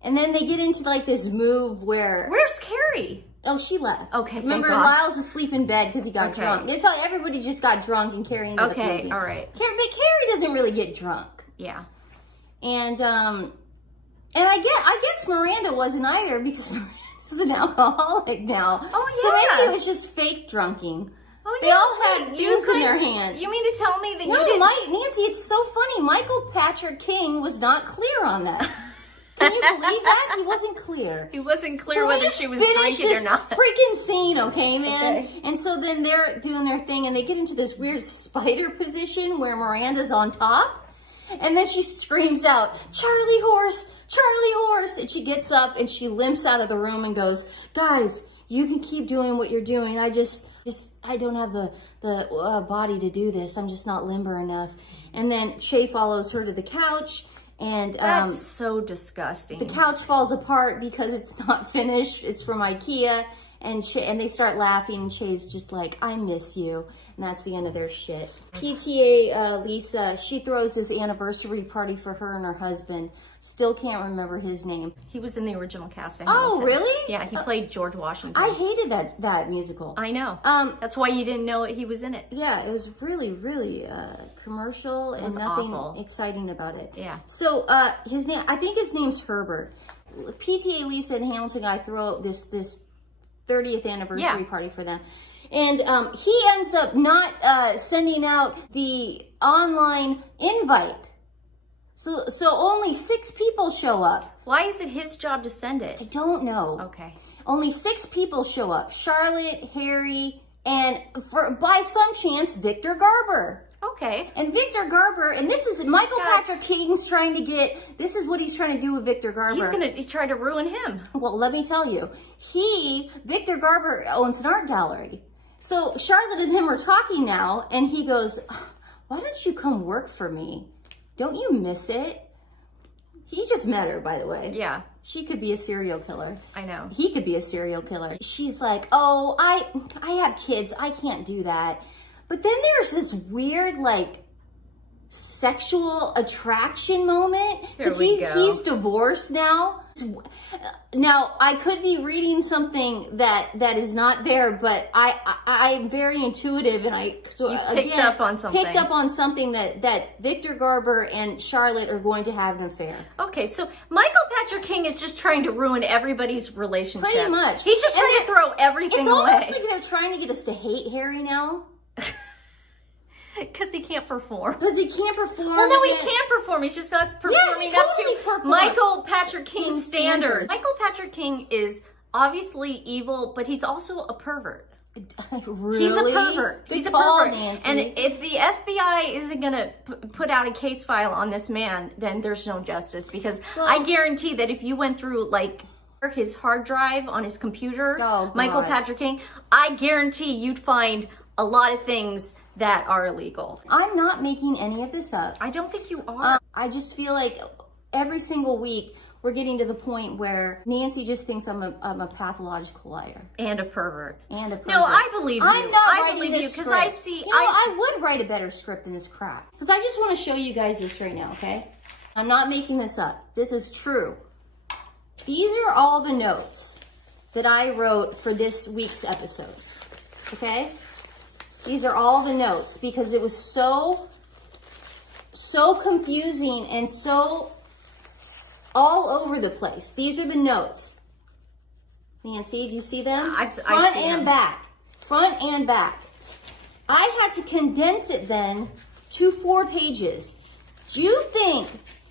and then they get into like this move where... Where's Carrie? Oh, she left. Okay, remember, Lyle's asleep in bed because he got drunk. They saw everybody just got drunk and Carrie ended up leaving. All right. But Carrie doesn't really get drunk. Yeah. And I guess Miranda wasn't either because Miranda's an alcoholic now. Oh, yeah. So maybe it was just fake drunking. Oh, they all had things in their hand. You mean to tell me that you didn't... Nancy, it's so funny. Michael Patrick King was not clear on that. Can you believe that? He wasn't clear. He wasn't clear whether she was drinking or not. Freaking scene, okay, man? Okay. And so then they're doing their thing and they get into this weird spider position where Miranda's on top. And then she screams out, "Charlie horse! Charlie horse!" And she gets up and she limps out of the room and goes, "Guys, you can keep doing what you're doing. I don't have the body to do this. I'm just not limber enough." And then Che follows her to the couch, and that's so disgusting. The couch falls apart because it's not finished. It's from IKEA, and they start laughing. And Che's just like, "I miss you," and that's the end of their shit. PTA Lisa, she throws this anniversary party for her and her husband. Still can't remember his name. He was in the original cast. Oh, really? Yeah, he played George Washington. I hated that musical. I know. That's why you didn't know he was in it. Yeah, it was really, really commercial and nothing exciting about it. Yeah. So his name, I think his name's Herbert. PTA Lisa and Hamilton guy throw this 30th anniversary party for them. And he ends up not sending out the online invite. So only 6 people show up. Why is it his job to send it? I don't know. Okay. Only 6 people show up. Charlotte, Harry, and by some chance, Victor Garber. Okay. And Victor Garber, and this is Michael Patrick King's trying to get, this is what he's trying to do with Victor Garber. He's trying to ruin him. Well, let me tell you. Victor Garber owns an art gallery. So Charlotte and him are talking now, and he goes, "Why don't you come work for me? Don't you miss it?" He's just met her, by the way. Yeah. She could be a serial killer. I know. He could be a serial killer. She's like, "Oh, I have kids. I can't do that." But then there's this weird, like, sexual attraction moment. Because he's divorced now. Now, I could be reading something that is not there, but I'm very intuitive, and picked up on something that Victor Garber and Charlotte are going to have an affair. Okay, so Michael Patrick King is just trying to ruin everybody's relationship. Pretty much. He's just trying to throw everything away. It's almost like they're trying to get us to hate Harry now. Because he can't perform. Well, no, he can perform. He's just not performing up to Michael Patrick King's standards. Michael Patrick King is obviously evil, but he's also a pervert. Really? He's a pervert. He's a pervert. Nancy. And if the FBI isn't going to put out a case file on this man, then there's no justice. Because I guarantee that if you went through, like, his hard drive on his computer, Michael Patrick King, I guarantee you'd find a lot of things that are illegal. I'm not making any of this up. I don't think you are. I just feel like every single week we're getting to the point where Nancy just thinks I'm a pathological liar. And a pervert. No, I believe you. I'm not I believe you because I see. I would write a better script than this crap. Because I just want to show you guys this right now, okay? I'm not making this up. This is true. These are all the notes that I wrote for this week's episode, okay? These are all the notes because it was so confusing and so all over the place. These are the notes. Nancy, do you see them? Front and back. Front and back. I had to condense it then to 4 pages. Do you think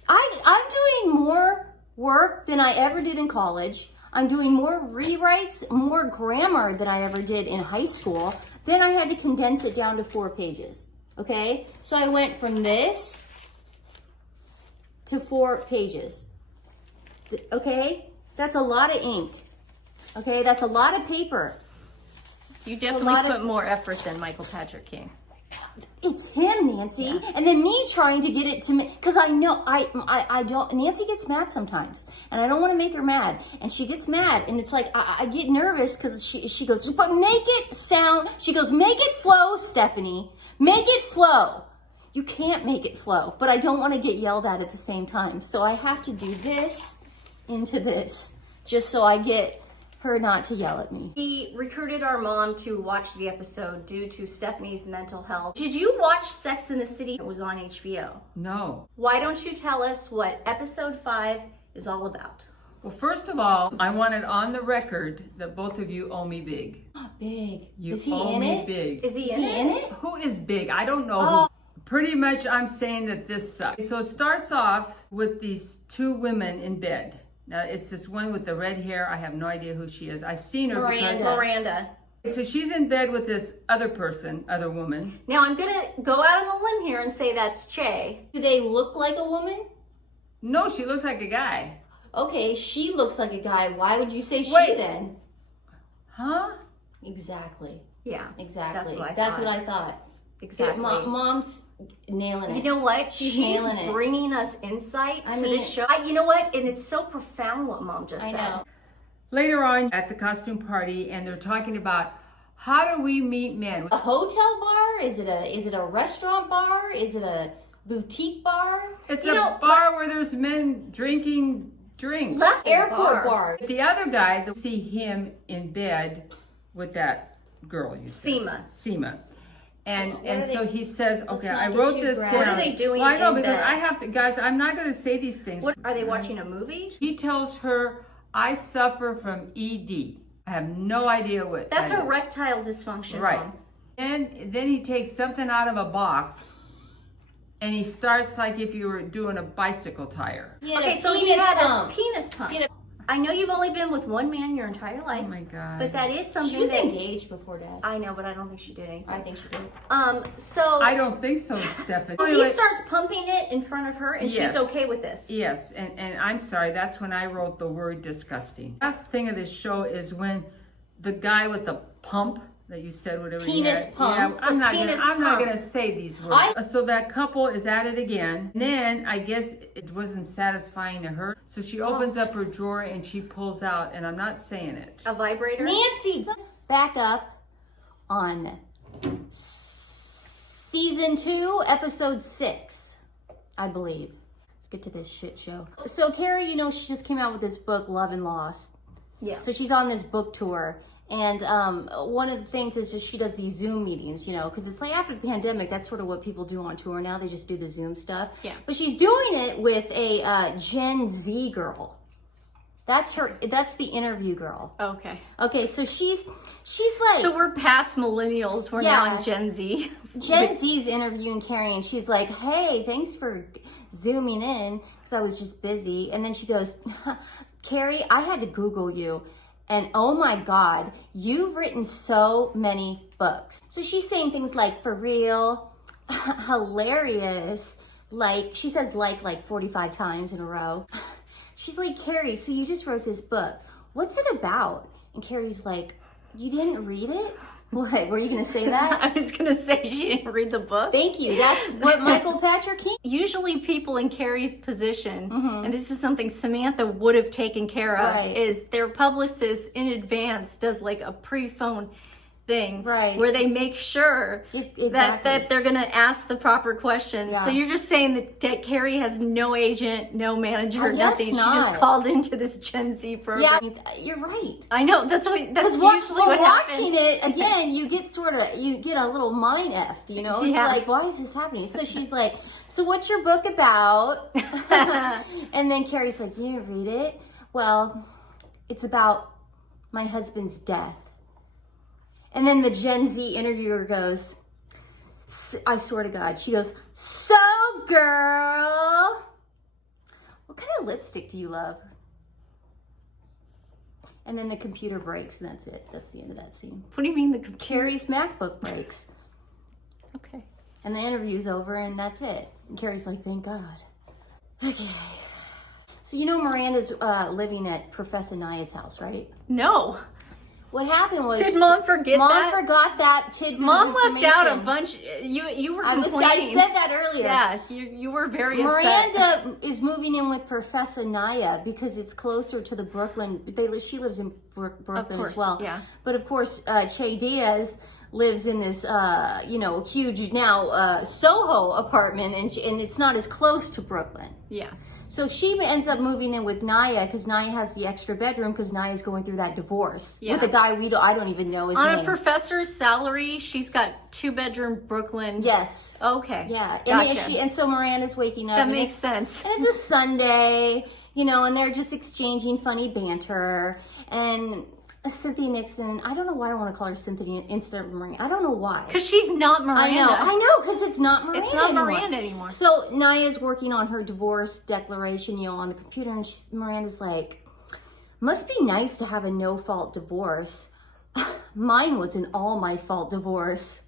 I'm doing more work than I ever did in college? I'm doing more rewrites, more grammar than I ever did in high school. Then I had to condense it down to 4 pages. Okay? So I went from this to 4 pages. Okay? That's a lot of ink. Okay? That's a lot of paper. You definitely put more effort than Michael Patrick King. It's him, Nancy. Yeah. And then me trying to get it to me, because I know I don't, Nancy gets mad sometimes, and I don't want to make her mad, and she gets mad, and it's like, I get nervous, because she goes, but make it sound, she goes, make it flow, Stephanie, make it flow. You can't make it flow, but I don't want to get yelled at the same time, so I have to do this into this, just so I get her not to yell at me. We recruited our mom to watch the episode due to Stephanie's mental health. Did you watch Sex and the City? It was on HBO. No. Why don't you tell us what episode 5 is all about? Well, first of all, I want it on the record that both of you owe me big. Oh, big. You is he owe in me it? big. Is he in it? Who is big? I don't know. Who. Pretty much I'm saying that this sucks. So it starts off with these 2 women in bed. Now, it's this one with the red hair. I have no idea who she is. I've seen her because... Miranda. So she's in bed with this other woman. Now, I'm going to go out on a limb here and say that's Che. Do they look like a woman? No, she looks like a guy. Okay, she looks like a guy. Why would you say she then? Huh? Exactly. Yeah. Exactly. That's what I thought. Exactly. Mom's nailing it. You know what? She's nailing it. Bringing us insight to this show. You know what? And it's so profound what Mom just said. I know. Later on at the costume party, and they're talking about how do we meet men? A hotel bar? Is it a restaurant bar? Is it a boutique bar? It's a bar where there's men drinking drinks. That's airport bar. The other guy, they'll see him in bed with that girl. Seema. And so he says, okay, I wrote this down. What are they doing? Well, I know, because I have to, guys, I'm not going to say these things. What, are they watching a movie? He tells her, I suffer from ED. I have no idea what That's that is. erectile dysfunction. Right. Mom. And then he takes something out of a box and he starts like if you were doing a bicycle tire. Okay, so he had a penis pump. I know you've only been with one man your entire life. Oh my God. But that is something She was engaged before that. I know, but I don't think she did anything. I think she did. So I don't think so, Stephanie. He starts pumping it in front of her and Yes. she's okay with this. Yes, and I'm sorry, that's when I wrote the word disgusting. Last thing of this show is when the guy with the pump that you said, whatever penis pump. Yeah, I'm not gonna say these words. So that couple is at it again. And then I guess it wasn't satisfying to her. So she opens up her drawer and she pulls out, and I'm not saying it. A vibrator? Nancy! Back up on season 2, episode 6, I believe. Let's get to this shit show. So Carrie, she just came out with this book, Love and Lost. Yeah. So she's on this book tour. And one of the things is just she does these Zoom meetings, because it's like after the pandemic, that's sort of what people do on tour now. They just do the Zoom stuff. Yeah. But she's doing it with a Gen Z girl. That's the interview girl. Okay. Okay, so she's like... So we're past millennials. We're now in Gen Z. Gen Z's interviewing Carrie, and she's like, hey, thanks for Zooming in, because I was just busy. And then she goes, Carrie, I had to Google you. And oh my God, you've written so many books. So she's saying things like, for real, hilarious, like, she says like 45 times in a row. She's like, Carrie, so you just wrote this book. What's it about? And Carrie's like, you didn't read it? What, were you gonna say that? I was gonna say she didn't read the book. Thank you, that's what Michael Patrick King. Usually people in Carrie's position, and this is something Samantha would have taken care of, is their publicist in advance does like a pre-phone thing where they make sure that they're going to ask the proper questions. So you're just saying that Carrie has no agent, no manager, nothing. She just called into this Gen Z program. Yeah, you're right. I know, that's usually what happens. Watching it again, you get a little mind effed, It's like, why is this happening? So she's like, so what's your book about? And then Carrie's like, you didn't read it? Well, it's about my husband's death. And then the Gen Z interviewer goes, I swear to God, she goes, so girl, what kind of lipstick do you love? And then the computer breaks, and that's it. That's the end of that scene. What do you mean the Carrie's MacBook breaks. Okay. And the interview's over, and that's it. And Carrie's like, thank God. Okay. So you know Miranda's living at Professor Naya's house, right? No. What happened was... Did Mom forget Mom that? forgot that tidbit Mom of left out a information. bunch. You were I complaining. said that earlier. Yeah, you were very upset. Miranda is moving in with Professor Naya because it's closer to the Brooklyn. She lives in Brooklyn as well. Yeah. But of course, Che Diaz lives in this, huge now Soho apartment, and it's not as close to Brooklyn. Yeah. So she ends up moving in with Naya because Naya has the extra bedroom because Naya's going through that divorce with a guy I don't even know his name. On a professor's salary, she's got 2-bedroom Brooklyn. Yes. Okay. Yeah. Gotcha. And so Miranda's waking up. That makes sense. And it's a Sunday, and they're just exchanging funny banter. And Cynthia Nixon, I don't know why I want to call her Cynthia instead of Miranda. I don't know why. Because she's not Miranda. I know, because it's not Miranda It's not anymore. Miranda anymore. So Naya's working on her divorce declaration, on the computer, and Miranda's like, must be nice to have a no-fault divorce. Mine was an all-my-fault divorce.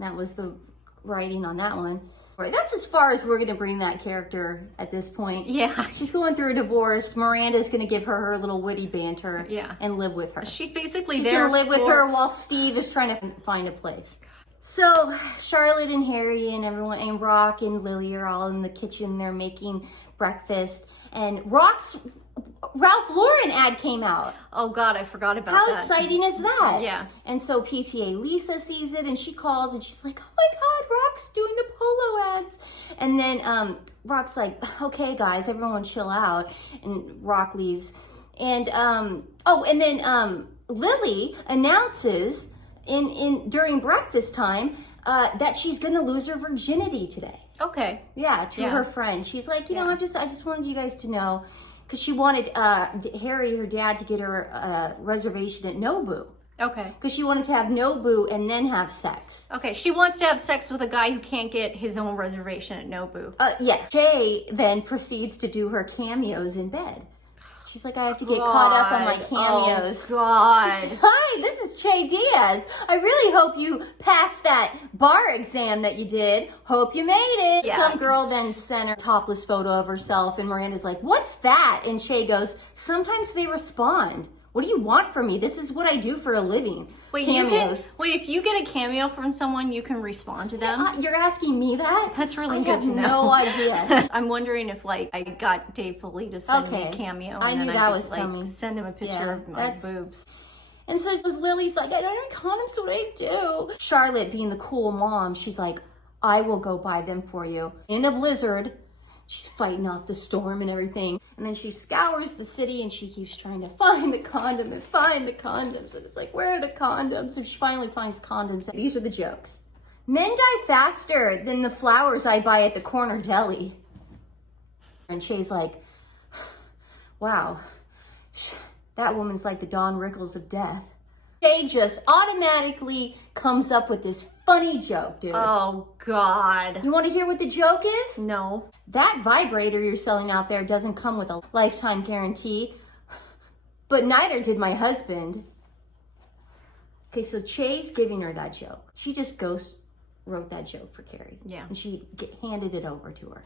That was the writing on that one. That's as far as we're going to bring that character at this point. Yeah. She's going through a divorce. Miranda's going to give her little witty banter and live with her. She's basically She's there going to live with her while Steve is trying to find a place. So Charlotte and Harry and everyone and Rock and Lily are all in the kitchen. They're making breakfast. And Rock's Ralph Lauren ad came out. Oh God, I forgot about How that. exciting is that? Yeah. And so PTA Lisa sees it and she calls and she's like, oh my God, Rock's doing the polo ads. And then Rock's like, okay guys, everyone chill out. And Rock leaves. And and then Lily announces during breakfast time that she's gonna lose her virginity today. Okay. Yeah, to her friend. She's like, I just wanted you guys to know, because she wanted Harry, her dad, to get her a reservation at Nobu. Okay. Because she wanted to have Nobu and then have sex. Okay, she wants to have sex with a guy who can't get his own reservation at Nobu. Yes. Jay then proceeds to do her cameos in bed. She's like, I have to get caught up on my cameos. Oh, God. Hi, this is Che Diaz. I really hope you passed that bar exam that you did. Hope you made it. Yeah. Some girl then sent a topless photo of herself, and Miranda's like, what's that? And Che goes, sometimes they respond. What do you want from me? This is what I do for a living. Wait, cameos. If you get a cameo from someone, you can respond to them? You're asking me that? That's really good to know. No idea. I'm wondering if I got Dave Foley to send me a cameo. I and knew then that could, was coming. Send him a picture of my boobs. And so Lily's like, I don't have condoms, what do I do? Charlotte, being the cool mom, she's like, I will go buy them for you. In a blizzard, she's fighting off the storm and everything. And then she scours the city and she keeps trying to find the condom and find the condoms. And it's like, where are the condoms? And she finally finds condoms. These are the jokes. Men die faster than the flowers I buy at the corner deli. And Che's like, wow, that woman's like the Dawn Rickles of death. Che just automatically comes up with this funny joke, dude. Oh, God. You want to hear what the joke is? No. That vibrator you're selling out there doesn't come with a lifetime guarantee, but neither did my husband. Okay, so Che's giving her that joke. She just wrote that joke for Carrie. Yeah. And she handed it over to her.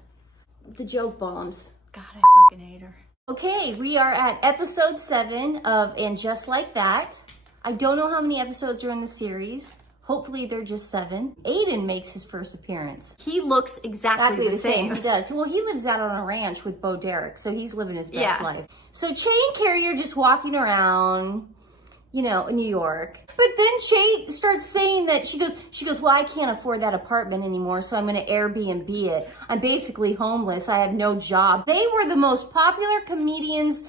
The joke bombs. God, I fucking hate her. Okay, we are at episode 7 of And Just Like That. I don't know how many episodes are in the series. Hopefully they're just 7. Aiden makes his first appearance. He looks exactly the same. He does. Well, he lives out on a ranch with Bo Derek, so he's living his best life. So Che and Carrie are just walking around, in New York. But then Che starts saying that she goes, well, I can't afford that apartment anymore, so I'm going to Airbnb it. I'm basically homeless. I have no job. They were the most popular comedians.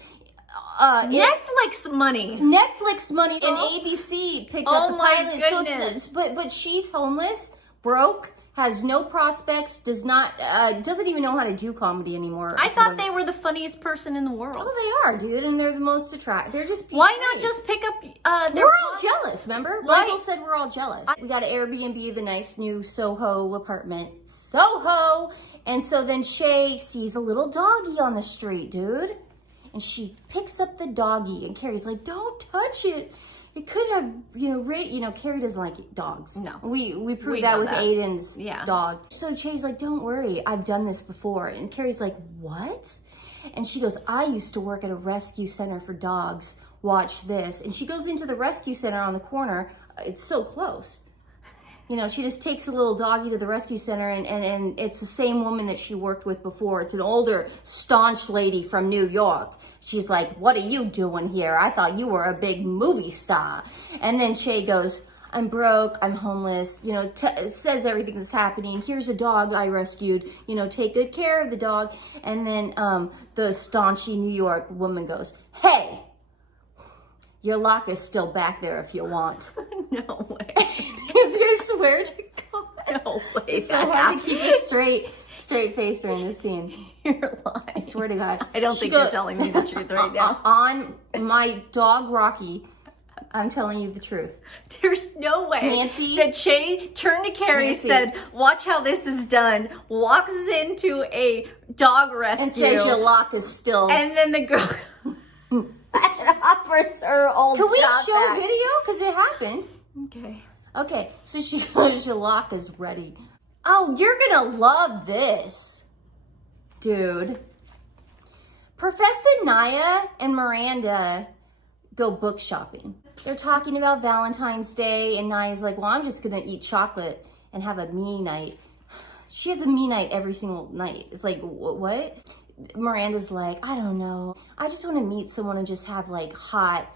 Netflix money. And ABC picked up the pilot. Goodness. So but she's homeless, broke, has no prospects, doesn't even know how to do comedy anymore. I thought they were the funniest person in the world. Oh, they are, dude, and they're the most attractive. They're just people. Why not just pick up We're all jealous, remember? Michael said we're all jealous. We got to Airbnb the nice new Soho apartment. Soho! And so then Shay sees a little doggy on the street, dude. And she picks up the doggy, and Carrie's like, don't touch it. It could have, Carrie doesn't like dogs. No. We proved that with Aiden's Yeah. dog. So Shay's like, don't worry, I've done this before. And Carrie's like, what? And she goes, I used to work at a rescue center for dogs. Watch this. And she goes into the rescue center on the corner. It's so close. She just takes the little doggy to the rescue center, and it's the same woman that she worked with before. It's an older, staunch lady from New York. She's like, what are you doing here? I thought you were a big movie star. And then Shay goes, I'm broke, I'm homeless, says everything that's happening. Here's a dog I rescued, take good care of the dog. And then the staunchy New York woman goes, hey, your locker's still back there if you want. No way. I swear to God. No way. It's so hard to keep a straight face during this scene. You're lying. I swear to God. I don't think you're telling me the truth right now. On my dog Rocky, I'm telling you the truth. There's no way Nancy, that Shay turned to Carrie, Nancy, said, watch how this is done, walks into a dog rescue. and says your lock is still. And then the girl offers her old Can we job show back. video? Because it happened. Okay, so she goes, your lock is ready. Oh, you're gonna love this, dude. Professor Naya and Miranda go book shopping. They're talking about Valentine's Day, and Naya's like, well, I'm just gonna eat chocolate and have a me night. She has a me night every single night. It's like, what? Miranda's like, I don't know. I just want to meet someone and just have like hot,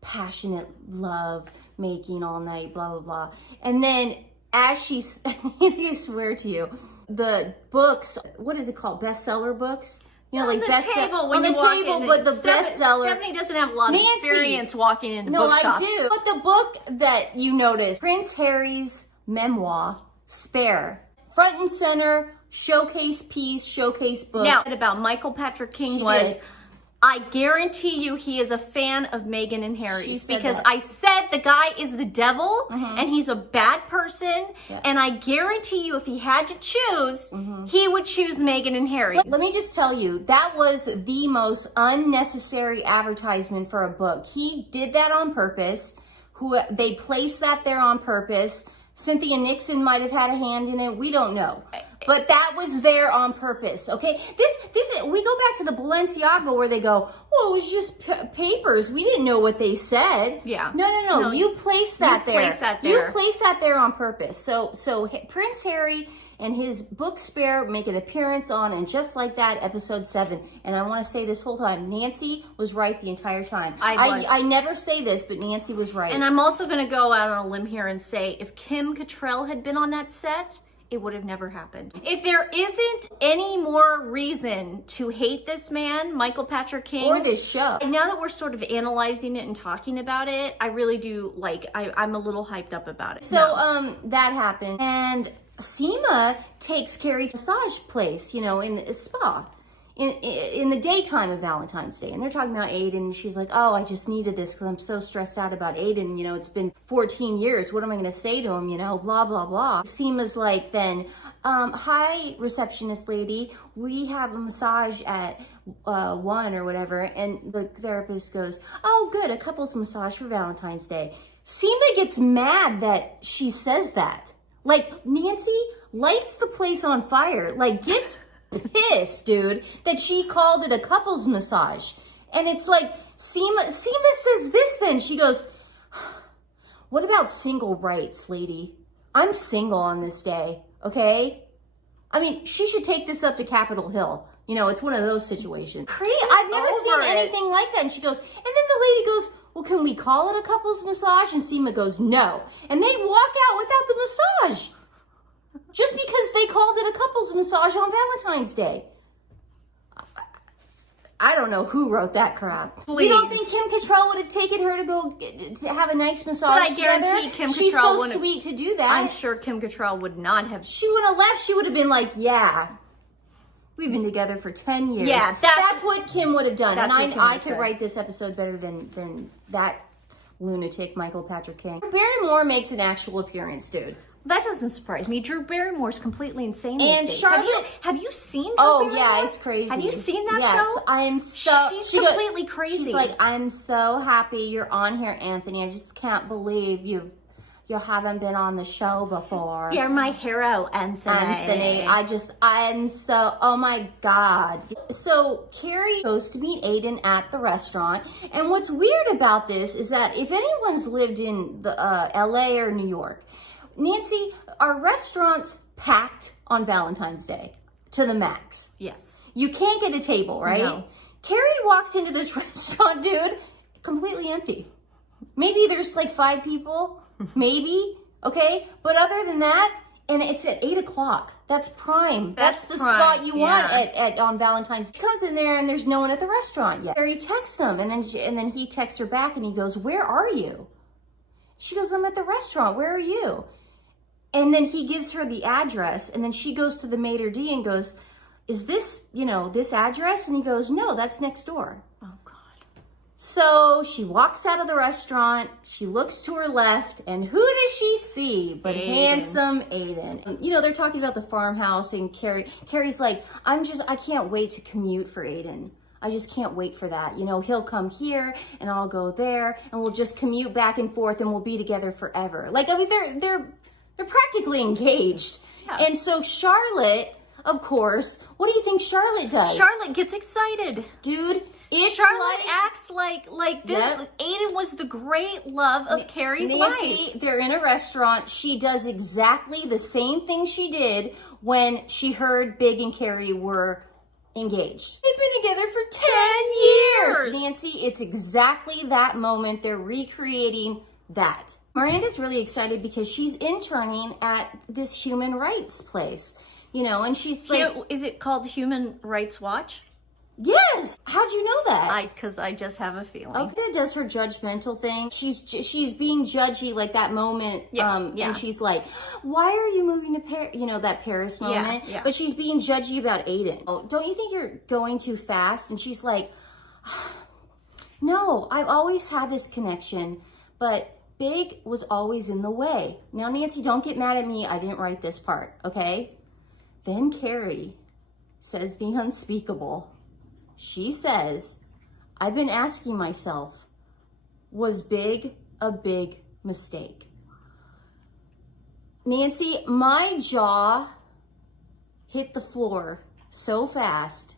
passionate love making all night, blah, blah, blah. And then as she's, Nancy, I swear to you, the books, what is it called? Bestseller books? On the table when you walk in. But the bestseller. Stephanie doesn't have a lot of experience walking into bookshops. No, I do. But the book that you notice, Prince Harry's memoir, Spare, front and center, showcase piece, showcase book. Now, about Michael Patrick King I guarantee you he is a fan of Meghan and Harry's, because I said the guy is the devil and he's a bad person. Yeah. And I guarantee you if he had to choose, he would choose Meghan and Harry. Let me just tell you, that was the most unnecessary advertisement for a book. He did that on purpose. They placed that there on purpose. Cynthia Nixon might have had a hand in it. We don't know. But that was there on purpose, okay? We go back to the Balenciaga where they go, well, it was just papers. We didn't know what they said. Yeah. No. You placed that there. You placed that there on purpose. So Prince Harry and his book Spare make an appearance on, and just like that, episode 7. And I want to say this whole time, Nancy was right the entire time. I never say this, but Nancy was right. And I'm also going to go out on a limb here and say, if Kim Cattrall had been on that set, it would have never happened. If there isn't any more reason to hate this man, Michael Patrick King, or this show, and now that we're sort of analyzing it and talking about it, I really do I'm a little hyped up about it. So that happened, and Seema takes Carrie to a massage place, in a spa. In the daytime of Valentine's Day, and they're talking about Aiden, and she's like, oh, I just needed this because I'm so stressed out about Aiden, it's been 14 years, what am I going to say to him, blah, blah, blah. Seema's like, then, hi, receptionist lady, we have a massage at 1 or whatever, and the therapist goes, oh, good, a couple's massage for Valentine's Day. Seema gets mad that she says that. Like, Nancy lights the place on fire, gets pissed, dude, that she called it a couples massage. And it's like, Seema says this then. She goes, what about single rights, lady? I'm single on this day, okay? I mean, she should take this up to Capitol Hill. It's one of those situations. I've never seen anything like that. And she goes, and then the lady goes, well, can we call it a couples massage? And Seema goes, no. And they walk out without the massage. Just because they called it a couples massage on Valentine's Day. I don't know who wrote that crap. Please. You don't think Kim Cattrall would have taken her to go to have a nice massage But I guarantee together? Kim She's Cattrall so wouldn't- sweet to do that. I'm sure Kim Cattrall would not have. She would have left. She would have been like, yeah, we've been together for 10 years. Yeah, that's what Kim would have done. That's And what Kim I would've could said. write this episode better than that lunatic Michael Patrick King. Barrymore makes an actual appearance, dude. That doesn't surprise me. Drew Barrymore's completely insane And these days. Charlotte- have you seen Drew Oh Barrymore? yeah, it's crazy. Have you seen that yes, show? I am so. She's she goes- completely crazy. She's like, I'm so happy you're on here, Anthony. I just can't believe you haven't been on the show before. You're my hero, Anthony. I'm so, oh my God. So Carrie goes to meet Aiden at the restaurant. And what's weird about this is that if anyone's lived in the LA or New York, Nancy, are restaurants packed on Valentine's Day to the max? Yes. You can't get a table, right? No. Carrie walks into this restaurant, dude, completely empty. Maybe there's like 5 people, maybe, okay? But other than that, and it's at 8 o'clock. That's prime. That's the prime, spot you want yeah. at on Valentine's. She comes in there and there's no one at the restaurant yet. Carrie texts him and then he texts her back and he goes, "Where are you?" She goes, "I'm at the restaurant. Where are you?" And then he gives her the address and then she goes to the maitre d' and goes, "Is this, this address?" And he goes, "No, that's next door." Oh, God. So she walks out of the restaurant, she looks to her left, and who does she see but Aiden. handsome Aiden? They're talking about the farmhouse, and Carrie's like, I can't wait to commute for Aiden. I just can't wait for that. He'll come here, and I'll go there, and we'll just commute back and forth, and we'll be together forever. They're practically engaged. Yeah. And so Charlotte, of course, what do you think Charlotte does? Charlotte gets excited. Dude, it's Charlotte like, acts like this. Yep. Aiden was the great love of Carrie's Nancy, life. they're in a restaurant. She does exactly the same thing she did when she heard Big and Carrie were engaged. They've been together for 10 years. Nancy, it's exactly that moment. They're recreating that. Miranda's really excited because she's interning at this human rights place, and she's like, Is it called Human Rights Watch? yes. How'd you know that? Because I just have a feeling. Okay, does her judgmental thing. She's being judgy, like that moment. Yeah. And she's like, "Why are you moving to Paris?" That Paris moment. Yeah. But she's being judgy about Aiden. Oh, don't you think you're going too fast? And she's like, "No, I've always had this connection, but Big was always in the way." Now, Nancy, don't get mad at me. I didn't write this part, okay? Then Carrie says the unspeakable. She says, "I've been asking myself, was Big a big mistake?" Nancy, my jaw hit the floor so fast.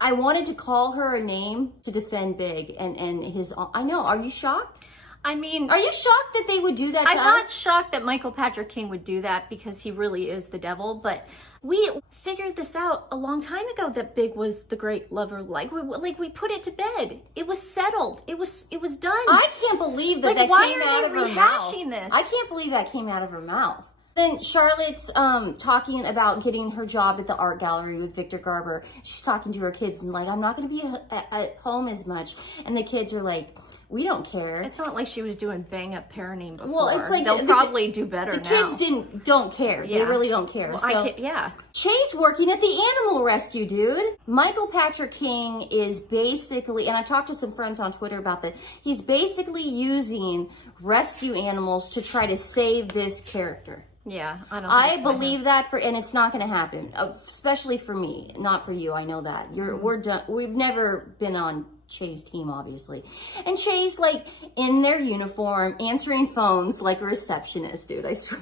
I wanted to call her a name to defend Big and his, I know, are you shocked? I mean, Are you shocked that they would do that to I'm not us? shocked that Michael Patrick King would do that because he really is the devil, but we figured this out a long time ago that Big was the great lover. We put it to bed. It was settled. It was done. I can't believe that why came are out they of her mouth. rehashing this? I can't believe that came out of her mouth. Then Charlotte's talking about getting her job at the art gallery with Victor Garber. She's talking to her kids and like, "I'm not going to be at home as much." And the kids are like, "We don't care." It's not like she was doing bang up parenting before. Well, it's like they'll probably do better the now. kids don't care. They Yeah. really don't care. Well, So yeah. Chase working at the animal rescue, dude. Michael Patrick King is basically, and I talked to some friends on Twitter about this, he's basically using rescue animals to try to save this character. Yeah, I believe that and it's not going to happen, especially for me, not for you. I know that we're done. We've never been on Che's team, obviously, and Che's like in their uniform, answering phones like a receptionist, dude. I swear.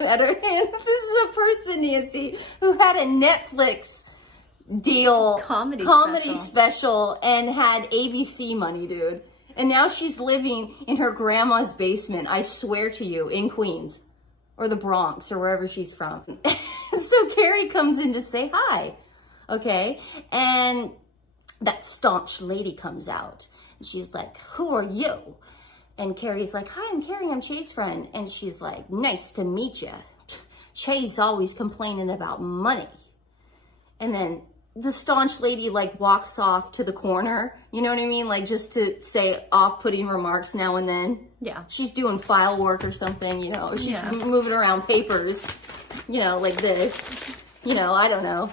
And this is a person, Nancy, who had a Netflix deal, comedy special, and had ABC money, dude. And now she's living in her grandma's basement. I swear to you, in Queens. Or the Bronx, or wherever she's from. So Carrie comes in to say hi, okay? And that staunch lady comes out. And she's like, "Who are you?" And Carrie's like, "Hi, I'm Carrie, I'm Che's friend." And she's like, "Nice to meet you. Che's always complaining about money." And then the staunch lady like walks off to the corner, you know what I mean? Like just to say off-putting remarks now and then. Yeah. She's doing file work or something, you know, or she's moving around papers, you know, like this, you know, I don't know.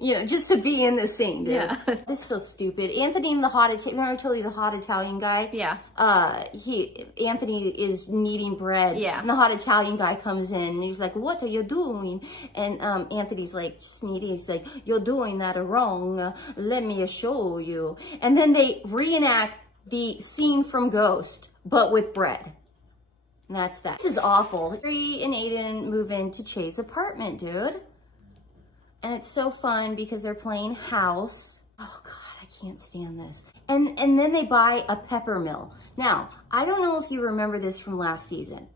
You know, just to be in the scene, dude. Yeah. This is so stupid. Anthony, the hot Remember I told you the hot Italian guy? Yeah. Anthony is kneading bread. Yeah. And the hot Italian guy comes in and he's like, "What are you doing?" And Anthony's like, sneaky. He's like, "You're doing that wrong. Let me show you." And then they reenact the scene from Ghost, but with bread. And that's that. This is awful. Carrie and Aiden move into Che's apartment, dude. And it's so fun because they're playing house. Oh God, I can't stand this. And then they buy a pepper mill. Now, I don't know if you remember this from last season,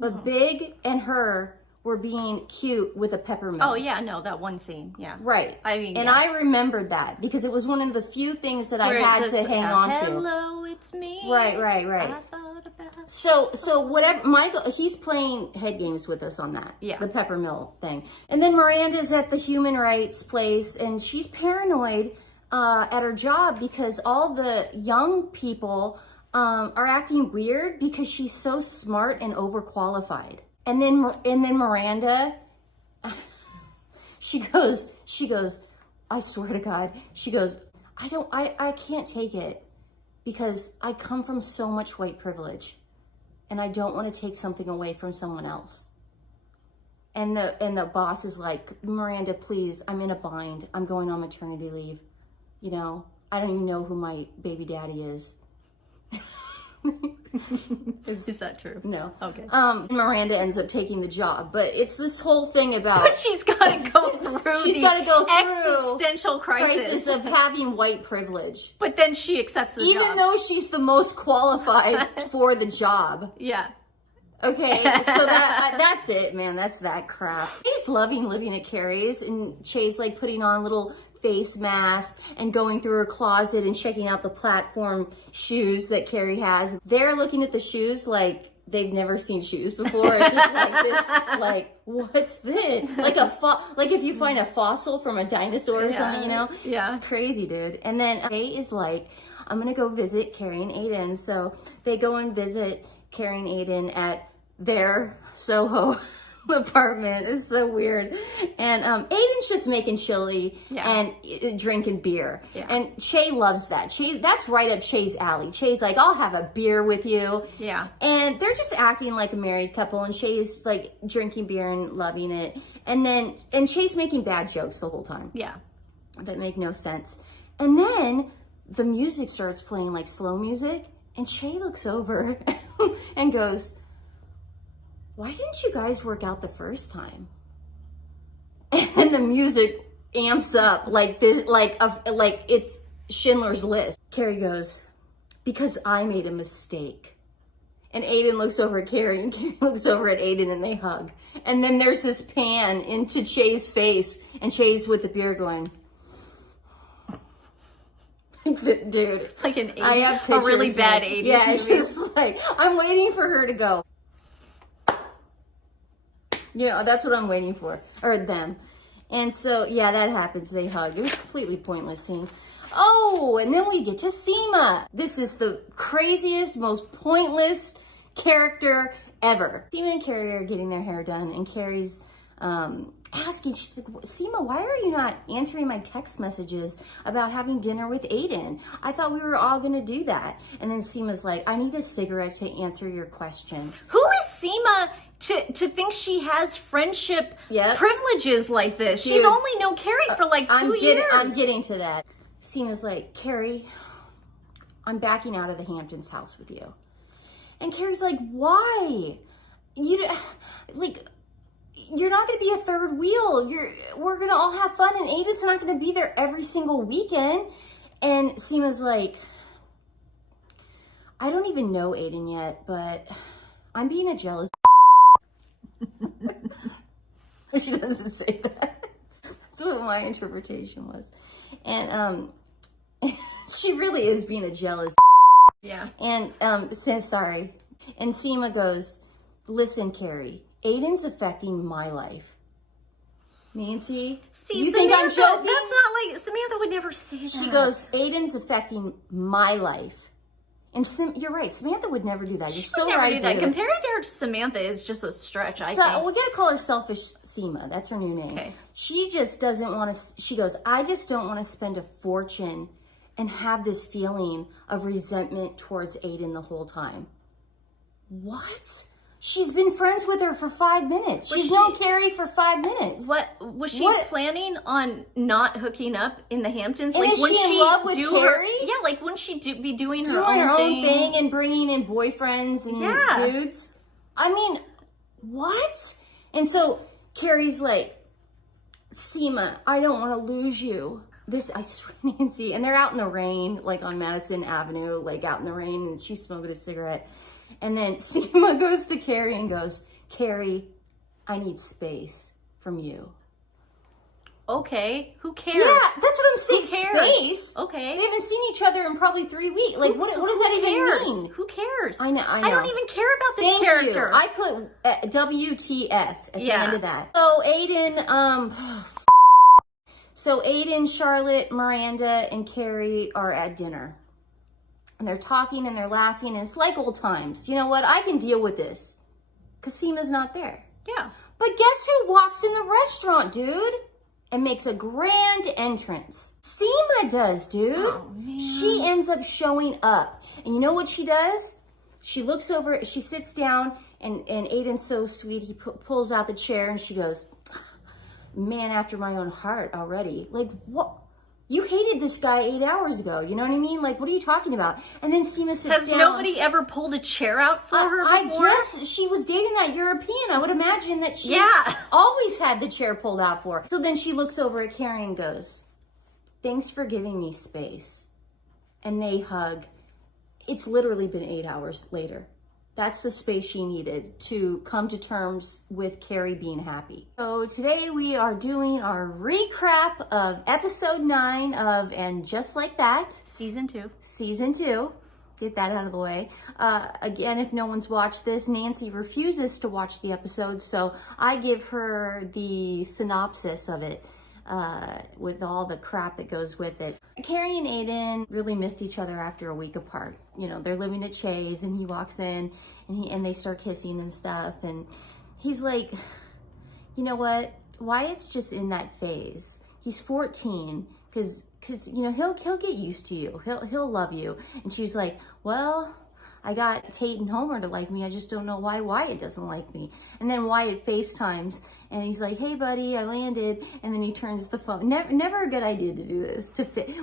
but Big and her were being cute with a pepper mill. Oh yeah, no, that one scene, yeah. Right. I mean, and I remembered that because it was one of the few things that I had to hang on to. Hello, it's me. Right. I thought about So whatever, Michael, he's playing head games with us on that. Yeah. The pepper mill thing. And then Miranda's at the human rights place and she's paranoid at her job because all the young people are acting weird because she's so smart and overqualified. And then Miranda, she goes, I swear to God, she goes, I can't take it because I come from so much white privilege and I don't want to take something away from someone else. And the boss is like, "Miranda, please, I'm in a bind. I'm going on maternity leave. You know, I don't even know who my baby daddy is." Is that true? No. Okay. Miranda ends up taking the job, but it's this whole thing about she's got to go through she's got to go through existential crisis of having white privilege. But then she accepts the job. Even though she's the most qualified for the job. Yeah. Okay, so that's it, man. That's that crap. He's loving living at Carrie's, and Che's like putting on little face mask and going through her closet and checking out the platform shoes that Carrie has. They're looking at the shoes like they've never seen shoes before. It's just like this, like, what's this? Like like if you find a fossil from a dinosaur or something, you know? Yeah. It's crazy, dude. And then Che is like, "I'm gonna go visit Carrie and Aiden." So they go and visit Carrie and Aiden at their Soho apartment. It's so weird. And Aiden's just making chili and drinking beer. Yeah. And Che loves that. That's right up Che's alley. Che's like, "I'll have a beer with you." Yeah. And they're just acting like a married couple, and Che's like drinking beer and loving it. And Che's making bad jokes the whole time. Yeah. That make no sense. And then the music starts playing, like slow music, and Che looks over and goes, "Why didn't you guys work out the first time?" And then the music amps up like this, like it's Schindler's List. Carrie goes, "Because I made a mistake." And Aiden looks over at Carrie, and Carrie looks over at Aiden, and they hug. And then there's this pan into Che's face, and Che's with the beer going, dude. Like an 80s, I have pictures, a really bad 80s yeah, movie. it's just like, I'm waiting for her to go. You know, that's what I'm waiting for. Or them. And so, yeah, that happens. They hug. It was a completely pointless scene. Oh, and then we get to Seema. This is the craziest, most pointless character ever. Seema and Carrie are getting their hair done, and Carrie's asking, she's like, "Seema, why are you not answering my text messages about having dinner with Aiden? I thought we were all gonna do that." And then Seema's like, "I need a cigarette to answer your question." Who is Seema to think she has friendship privileges like this? Dude, She's only known Carrie for like 2 years. I'm getting to that. Seema's like, "Carrie, I'm backing out of the Hamptons house with you." And Carrie's like, "Why? You're not going to be a third wheel. We're going to all have fun, and Aiden's not going to be there every single weekend." And Seema's like, "I don't even know Aiden yet, but I'm being a jealous." She doesn't say that. That's what my interpretation was. And she really is being a jealous. Yeah. And says sorry. And Seema goes, "Listen, Carrie, Aiden's affecting my life." Nancy, See, you Samantha, think I'm joking? that's not like, Samantha would never say that. She goes, Aiden's affecting my life. And you're right, Samantha would never do that. You're so never right, do that. dude. Comparing her to Samantha is just a stretch, I think. We're gonna call her Selfish Seema. That's her new name. Okay. She just doesn't want to, she goes, I just don't want to spend a fortune and have this feeling of resentment towards Aiden the whole time. What? She's been friends with her for 5 minutes. She's known Carrie for 5 minutes. What was she planning on not hooking up in the Hamptons? And like, is she in love with Carrie? Yeah, like wouldn't she be doing her Doing own her thing? own thing and bringing in boyfriends and dudes? I mean, what? And so Carrie's like, Seema, I don't want to lose you. I swear, Nancy, and they're out in the rain, like on Madison Avenue, like out in the rain, and she's smoking a cigarette. And then Seema goes to Carrie and goes, Carrie, I need space from you. Okay, who cares? Yeah, that's what I'm saying. Who cares? Space. Okay. They haven't seen each other in probably 3 weeks. Like, what does that even mean? Who cares? I know. I don't even care about this character. You. I put WTF at the end of that. So Aiden, Charlotte, Miranda, and Carrie are at dinner. And they're talking and they're laughing, and it's like old times. You know what? I can deal with this. Because Seema's not there. Yeah. But guess who walks in the restaurant, dude? And makes a grand entrance. Seema does, dude. Oh, man. She ends up showing up. And you know what she does? She looks over, she sits down, and Aiden's so sweet. He pulls out the chair, and she goes, man after my own heart already. Like, what? You hated this guy 8 hours ago. You know what I mean? Like, what are you talking about? And then Seema sits down. Has nobody ever pulled a chair out for her before? I guess she was dating that European. I would imagine that she always had the chair pulled out for her. So then she looks over at Carrie and goes, thanks for giving me space. And they hug. It's literally been 8 hours later. That's the space she needed to come to terms with Carrie being happy. So today we are doing our recap of episode 9 of And Just Like That. Season 2. Season 2. Get that out of the way. Again, if no one's watched this, Nancy refuses to watch the episode, so I give her the synopsis of it. With all the crap that goes with it. Carrie and Aiden really missed each other after a week apart. You know, they're living at Che's, and he walks in and they start kissing and stuff, and he's like, you know what? Wyatt's just in that phase. He's 14, because you know, he'll get used to you. He'll love you. And she's like, well, I got Tate and Homer to like me. I just don't know why Wyatt doesn't like me. And then Wyatt FaceTimes and he's like, hey buddy, I landed. And then he turns the phone. Never a good idea to do this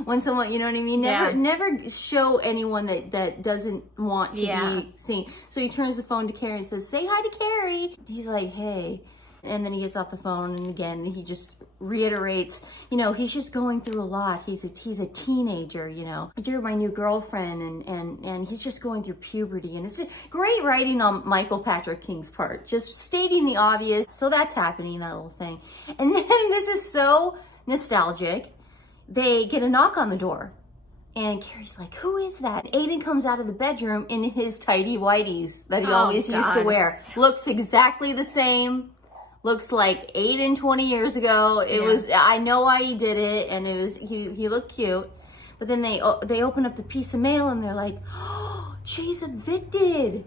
when someone, you know what I mean? Never show anyone that doesn't want to be seen. So he turns the phone to Carrie and says, say hi to Carrie. He's like, hey. And then he gets off the phone, and again, he just reiterates, you know, he's just going through a lot. He's a teenager, you know. You're my new girlfriend, and he's just going through puberty. And it's great writing on Michael Patrick King's part, just stating the obvious. So that's happening, that little thing. And then this is so nostalgic. They get a knock on the door. And Carrie's like, who is that? Aiden comes out of the bedroom in his tighty whities that he always used to wear. Looks exactly the same. Looks like Aiden 20 years ago. It was, I know why he did it, and it was, he looked cute. But then they open up the piece of mail and they're like, oh, Jay's evicted.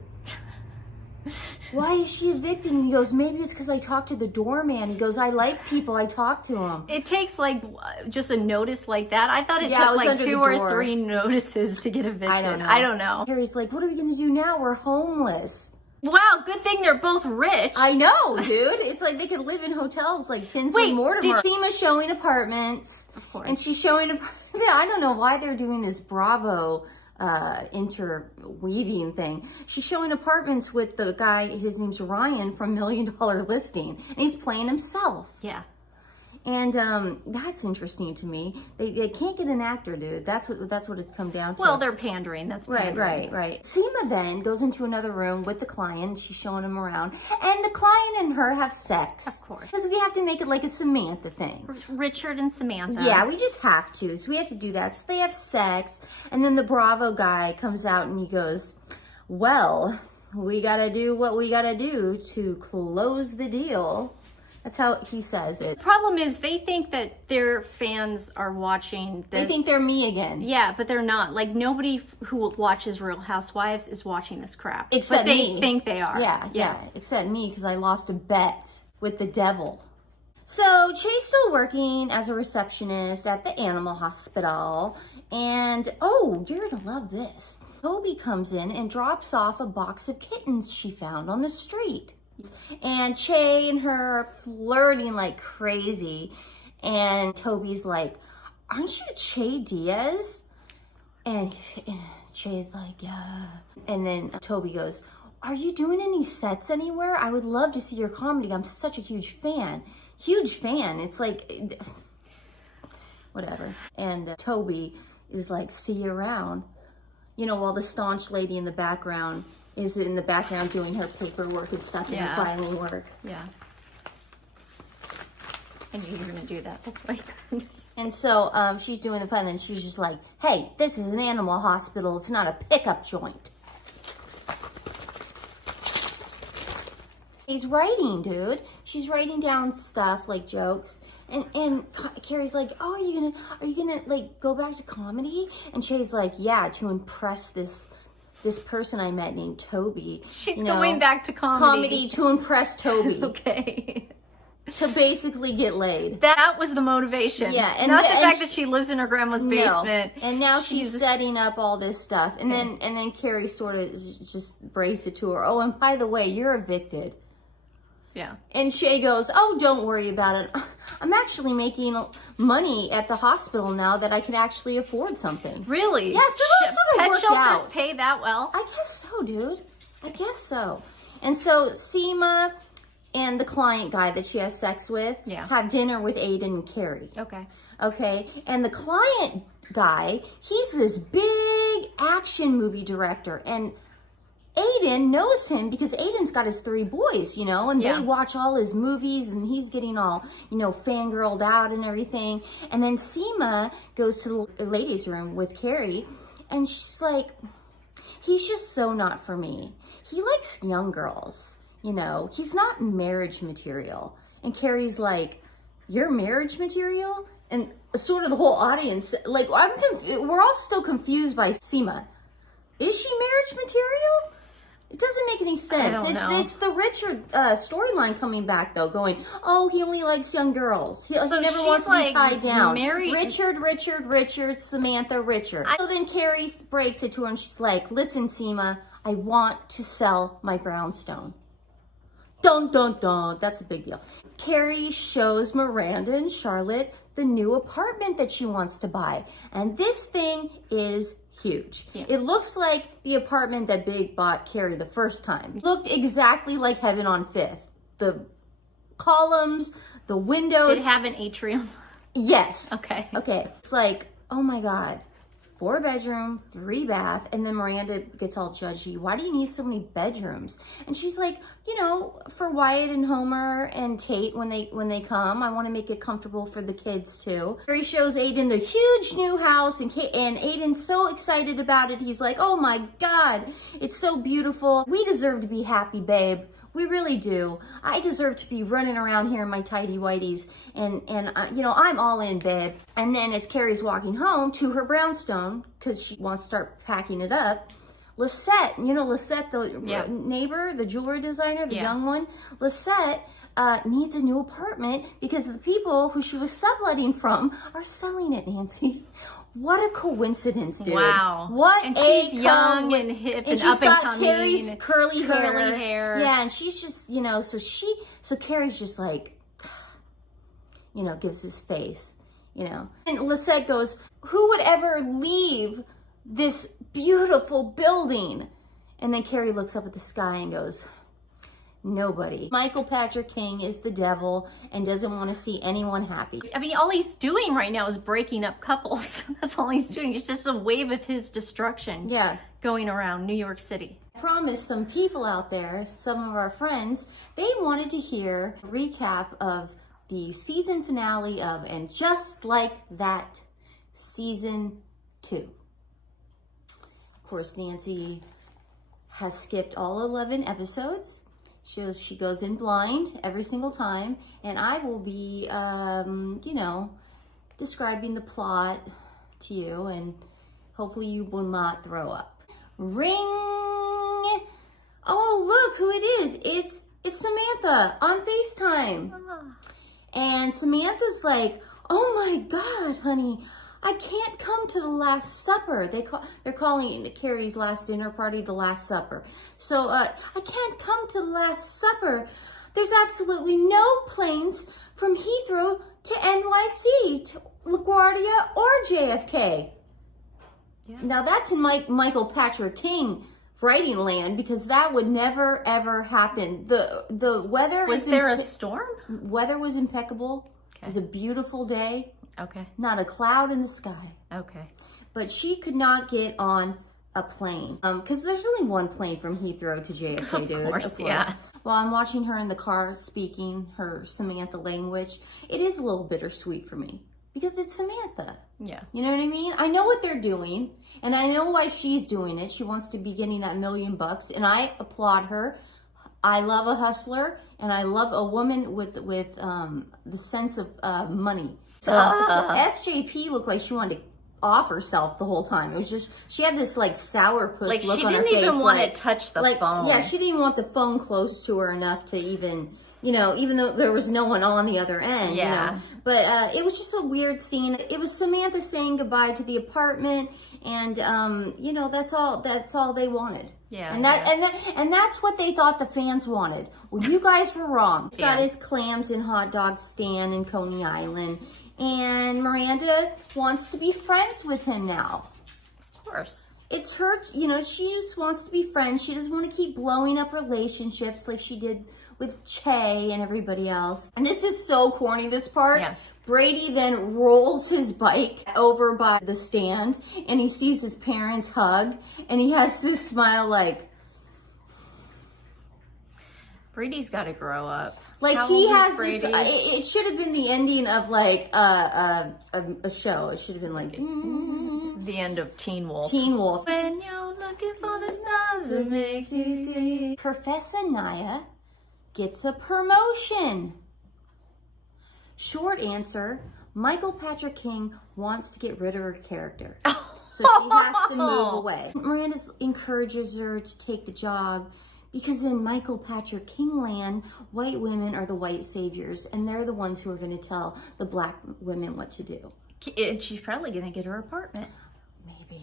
Why is she evicted? And he goes, maybe it's because I talked to the doorman. He goes, I like people, I talk to them. It takes like just a notice like that. I thought it took was like 2 or 3 notices to get evicted. I don't know. Carrie's like, what are we gonna do now? We're homeless. Wow, good thing they're both rich. I know, dude. It's like they could live in hotels like Tinsley Mortimer. Seema's showing apartments. Of course. And she's showing, I don't know why they're doing this Bravo interweaving thing. She's showing apartments with the guy, his name's Ryan from $1 Million Listing. And he's playing himself. Yeah. And that's interesting to me. They can't get an actor, dude. That's what it's come down to. Well, they're pandering. That's pandering. Right. Seema then goes into another room with the client. She's showing him around, and the client and her have sex. Of course, because we have to make it like a Samantha thing. Richard and Samantha. Yeah, we just have to. So we have to do that. So they have sex, and then the Bravo guy comes out and he goes, "Well, we gotta do what we gotta do to close the deal." That's how he says it. The problem is they think that their fans are watching this. They think they're me again. Yeah, but they're not. Like, nobody who watches Real Housewives is watching this crap. Except but they me. think they are. Yeah. Except me, because I lost a bet with the devil. So Che's still working as a receptionist at the animal hospital. And, oh, you're going to love this. Toby comes in and drops off a box of kittens she found on the street. And Che and her are flirting like crazy. And Toby's like, aren't you Che Diaz? And Che's like, yeah. And then Toby goes, are you doing any sets anywhere? I would love to see your comedy. I'm such a huge fan. Huge fan. It's like, whatever. And Toby is like, see you around. You know, while the staunch lady in the background is in the background doing her paperwork and stuff and her filing work. Yeah. I knew you were going to do that. That's why. And so she's doing the fun, and she's just like, hey, this is an animal hospital. It's not a pickup joint. He's writing, dude. She's writing down stuff like jokes. And Carrie's like, oh, are you gonna like go back to comedy? And Che's like, yeah, to impress this person I met named Toby. She's going back to comedy. Comedy to impress Toby. Okay. To basically get laid. That was the motivation. Yeah, and not the fact that she lives in her grandma's basement. No. And now she's setting up all this stuff. And then Carrie sort of just braced it to her. Oh, and by the way, you're evicted. Yeah. And Che goes, oh, don't worry about it. I'm actually making money at the hospital now that I can actually afford something. Really? Yeah, so that sort of worked out. Pet shelters pay that well? I guess so, dude. I guess so. And so Seema and the client guy that she has sex with have dinner with Aiden and Carrie. Okay. And the client guy, he's this big action movie director. And Aiden knows him because Aiden's got his 3 boys, you know, and they watch all his movies, and he's getting all, you know, fangirled out and everything. And then Seema goes to the ladies' room with Carrie, and she's like, he's just so not for me. He likes young girls, you know, he's not marriage material. And Carrie's like, you're marriage material? And sort of the whole audience, like, we're all still confused by Seema. Is she marriage material? It doesn't make any sense. It's the Richard storyline coming back, though, going, oh, he only likes young girls. He never wants to be tied down. Richard, Samantha, Richard. So then Carrie breaks it to her, and she's like, listen, Seema, I want to sell my brownstone. Dun, dun, dun. That's a big deal. Carrie shows Miranda and Charlotte the new apartment that she wants to buy. And this thing is huge. Yeah. It looks like the apartment that Big bought Carrie the first time. It looked exactly like Heaven on Fifth. The columns, the windows. Did it have an atrium? Yes. Okay. It's like, oh my God, 4 bedroom, 3 bath. And then Miranda gets all judgy. Why do you need so many bedrooms? And she's like, you know, for Wyatt and Homer and Tate when they come, I want to make it comfortable for the kids too. Carrie shows Aiden the huge new house, and Aiden's so excited about it. He's like, oh my God, it's so beautiful. We deserve to be happy, babe. We really do. I deserve to be running around here in my tidy whities, and you know, I'm all in, babe. And then as Carrie's walking home to her brownstone, because she wants to start packing it up, Lisette, you know Lisette, the neighbor, the jewelry designer, the young one, Lisette needs a new apartment because the people who she was subletting from are selling it, Nancy. What a coincidence, dude. Wow. And she's young and hip and up and coming. She's got Carrie's curly hair. Yeah, and she's just, you know, so Carrie's just like, you know, gives his face, you know. And Lisette goes, who would ever leave this beautiful building? And then Carrie looks up at the sky and goes, nobody. Michael Patrick King is the devil and doesn't want to see anyone happy. I mean, all he's doing right now is breaking up couples. That's all he's doing. It's just a wave of his destruction going around New York City. I promised some people out there, some of our friends, they wanted to hear a recap of the season finale of And Just Like That, Season 2. Of course, Nancy has skipped all 11 episodes. She goes in blind every single time, and I will be, you know, describing the plot to you, and hopefully you will not throw up. Ring! Oh, look who it is. It's Samantha on FaceTime. And Samantha's like, oh my God, honey, I can't come to the Last Supper. They're calling Carrie's last dinner party the Last Supper. So I can't come to the Last Supper. There's absolutely no planes from Heathrow to NYC, to LaGuardia or JFK. Yeah. Now that's in Michael Patrick King writing land, because that would never ever happen. The weather was there a storm? Weather was impeccable. Okay. It was a beautiful day. Okay. Not a cloud in the sky. Okay. But she could not get on a plane. Because there's only one plane from Heathrow to JFK, dude. Of course, yeah. Well, I'm watching her in the car speaking her Samantha language. It is a little bittersweet for me. Because it's Samantha. Yeah. You know what I mean? I know what they're doing. And I know why she's doing it. She wants to be getting that $1 million. And I applaud her. I love a hustler. And I love a woman with the sense of money. So SJP looked like she wanted to off herself the whole time. It was just, she had this like sourpuss like look on her face. She didn't even want to touch the phone. Yeah, she didn't even want the phone close to her enough to even, you know, even though there was no one on the other end. Yeah. You know? But it was just a weird scene. It was Samantha saying goodbye to the apartment, and you know, that's all they wanted. Yeah. And that's what they thought the fans wanted. Well, you guys were wrong. He's got his clams and hot dog stand in Coney Island. And Miranda wants to be friends with him now. Of course. It's her, you know, she just wants to be friends. She doesn't want to keep blowing up relationships like she did with Che and everybody else. And this is so corny, this part. Yeah. Brady then rolls his bike over by the stand, and he sees his parents hug, and he has this smile like, Brady's got to grow up. like How he old is has Brady? this, it should have been the ending of like a show. It should have been like the end of Teen Wolf. Teen Wolf. When you're looking for the stars that make you think. Professor Naya gets a promotion. Short answer, Michael Patrick King wants to get rid of her character. So she has to move away. Miranda encourages her to take the job because in Michael Patrick King land, white women are the white saviors, and they're the ones who are going to tell the black women what to do. And she's probably going to get her apartment. Maybe.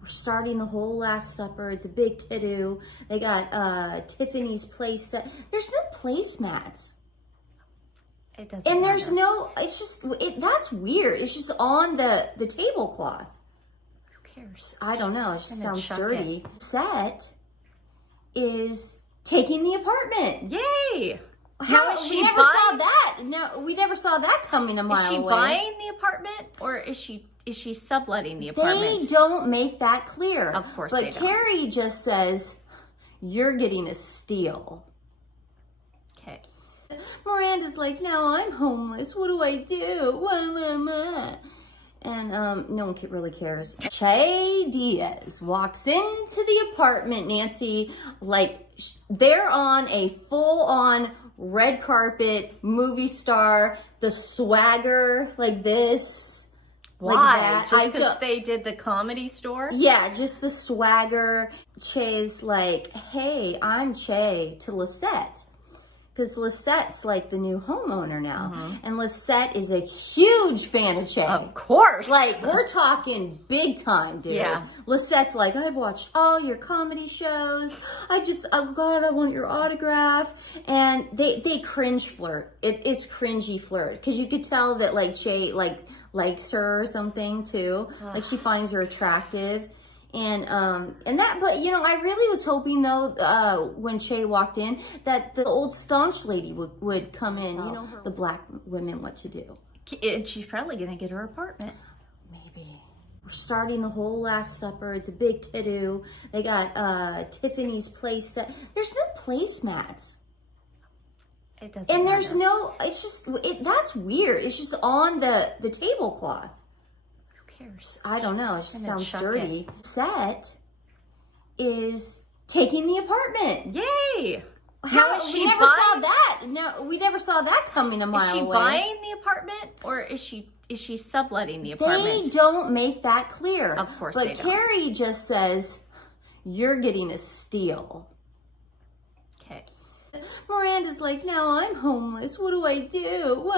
We're starting the whole Last Supper. It's a big to-do. They got Tiffany's place set. There's no placemats. It doesn't And there's matter. no, it's just, that's weird. It's just on the tablecloth. Who cares? I don't know. It just And sounds chuck dirty. Set is taking the apartment. Yay! How is she we never buying? saw that. No, we never saw that coming a mile away. Is she buying the apartment, or is she subletting the apartment? They don't make that clear. Of course but they don't. Carrie just says, "You're getting a steal." Okay. Miranda's like, "Now I'm homeless. What do I do?" And no one really cares. Che Diaz walks into the apartment, Nancy, like they're on a full-on red carpet movie star, the swagger like this. Why? Like that. Just because they did the Comedy Store? Yeah, just the swagger. Che's like, "Hey, I'm Che," to Lisette. Because Lisette's like the new homeowner now. Mm-hmm. And Lisette is a huge fan of Che. Of course. Like, we're talking big time, dude. Yeah. Lisette's like, "I've watched all your comedy shows. Oh God, I want your autograph." And they cringe flirt. It's cringy flirt. Because you could tell that like Che likes her or something too. Like she finds her attractive. And that, but you know, I really was hoping though, when Che walked in, that the old staunch lady would come in, you know, the black women what to do. And she's probably gonna get her apartment. Maybe. We're starting the whole Last Supper. It's a big to-do. They got Tiffany's place set. There's no placemats. It doesn't And matter. there's no, it's just, that's weird. It's just on the tablecloth. Cares? I don't know. It just And sounds chuck dirty. it. Set is taking the apartment. Yay! How is she we never saw that. No, we never saw that coming a mile away. Is she buying the apartment, or is she subletting the apartment? They don't make that clear. Of course but they don't. Carrie just says, "You're getting a steal." Okay. Miranda's like, "Now I'm homeless. What do I do?"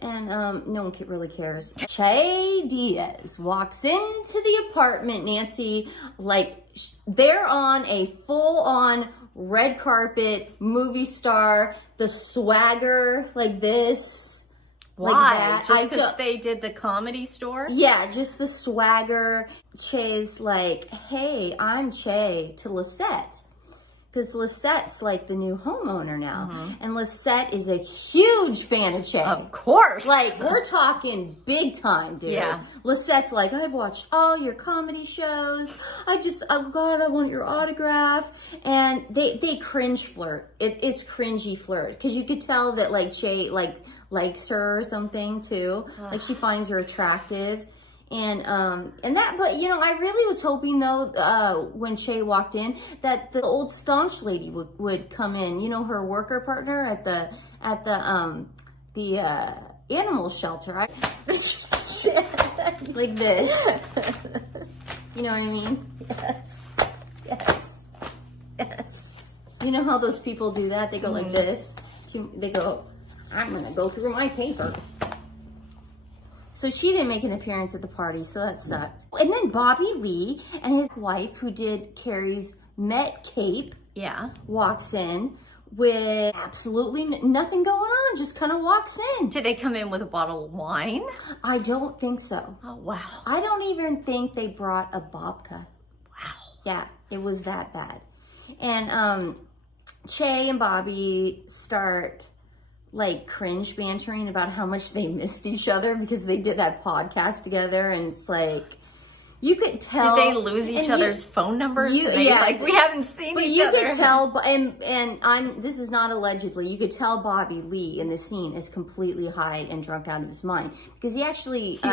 And no one really cares. Che Diaz walks into the apartment, Nancy, like they're on a full-on red carpet movie star, the swagger like this. Why? Like that. Just because they did the Comedy Store? Yeah, just the swagger. Che's like, "Hey, I'm Che," to Lisette. Because Lisette's like the new homeowner now. And Lisette is a huge fan of Che. Of course. Like, we're talking big time, dude. Yeah. Lisette's like, "I've watched all your comedy shows. Oh God, I want your autograph." And they cringe flirt. It's cringy flirt. Because you could tell that like Che likes her or something too. Like she finds her attractive. And that, but you know, I really was hoping though, when Che walked in, that the old staunch lady would come in, you know, her worker partner at the animal shelter. Like this. You know what I mean? Yes. You know how those people do that? They go like this. They go, "I'm gonna go through my papers." So she didn't make an appearance at the party, so that sucked. And then Bobby Lee and his wife, who did Carrie's Met Cape, walks in with absolutely nothing going on, just kind of walks in. Did they come in with a bottle of wine? I don't think so. Oh, wow. I don't even think they brought a babka. Wow. Yeah, it was that bad. And Che and Bobby start like cringe bantering about how much they missed each other because they did that podcast together, and it's like you could tell. Did they lose each other's phone numbers? Like, we haven't seen each other. But you could tell, and this is not allegedly, you could tell Bobby Lee in the scene is completely high and drunk out of his mind because he actually he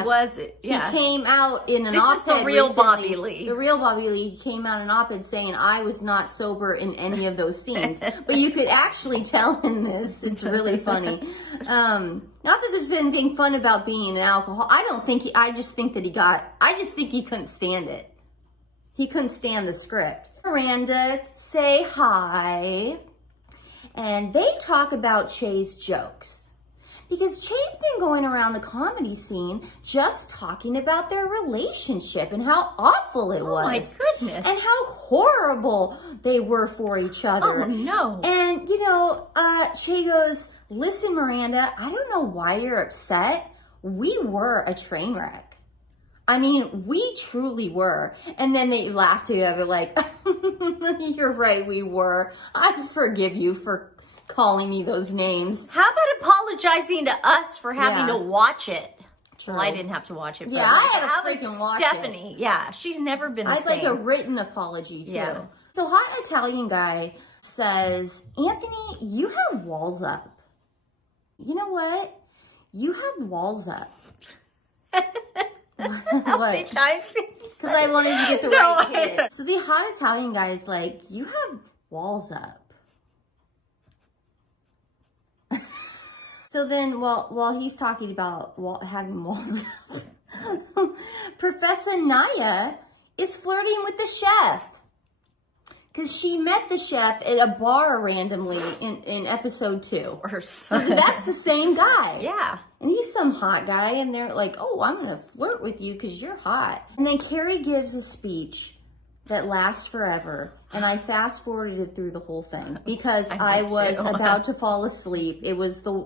came out in an op-ed. This is the real recently, Bobby Lee. The real Bobby Lee. He came out in an op-ed saying, "I was not sober in any of those scenes," but you could actually tell in this. It's really funny. Not that there's anything fun about being an alcoholic. I just think he couldn't stand it. He couldn't stand the script. Miranda say hi, and they talk about Che's jokes. Because Che's been going around the comedy scene just talking about their relationship and how awful it was. Oh my goodness. And how horrible they were for each other. Oh no. And, you know, Che goes, "Listen, Miranda, I don't know why you're upset. We were a train wreck. I mean, we truly were." And then they laugh together like, "You're right, we were. I forgive you for calling me those names." How about apologizing to us for having to watch it? True. Well, I didn't have to watch it. Yeah, I had to freaking watch it. Stephanie, yeah, she's never been the same. I'd like a written apology too. Yeah. So Hot Italian Guy says, "Anthony, you have walls up." You know what? You have walls up. How many times? Because I wanted to get the right hit. So the Hot Italian Guy is like, "You have walls up." So then, while he's talking about having walls up, Professor Naya is flirting with the chef. Because she met the chef at a bar randomly in episode 2. So that's the same guy. Yeah. And he's some hot guy, and they're like, "Oh, I'm going to flirt with you because you're hot." And then Carrie gives a speech that lasts forever. And I fast forwarded through the whole thing because I was about to fall asleep. It was the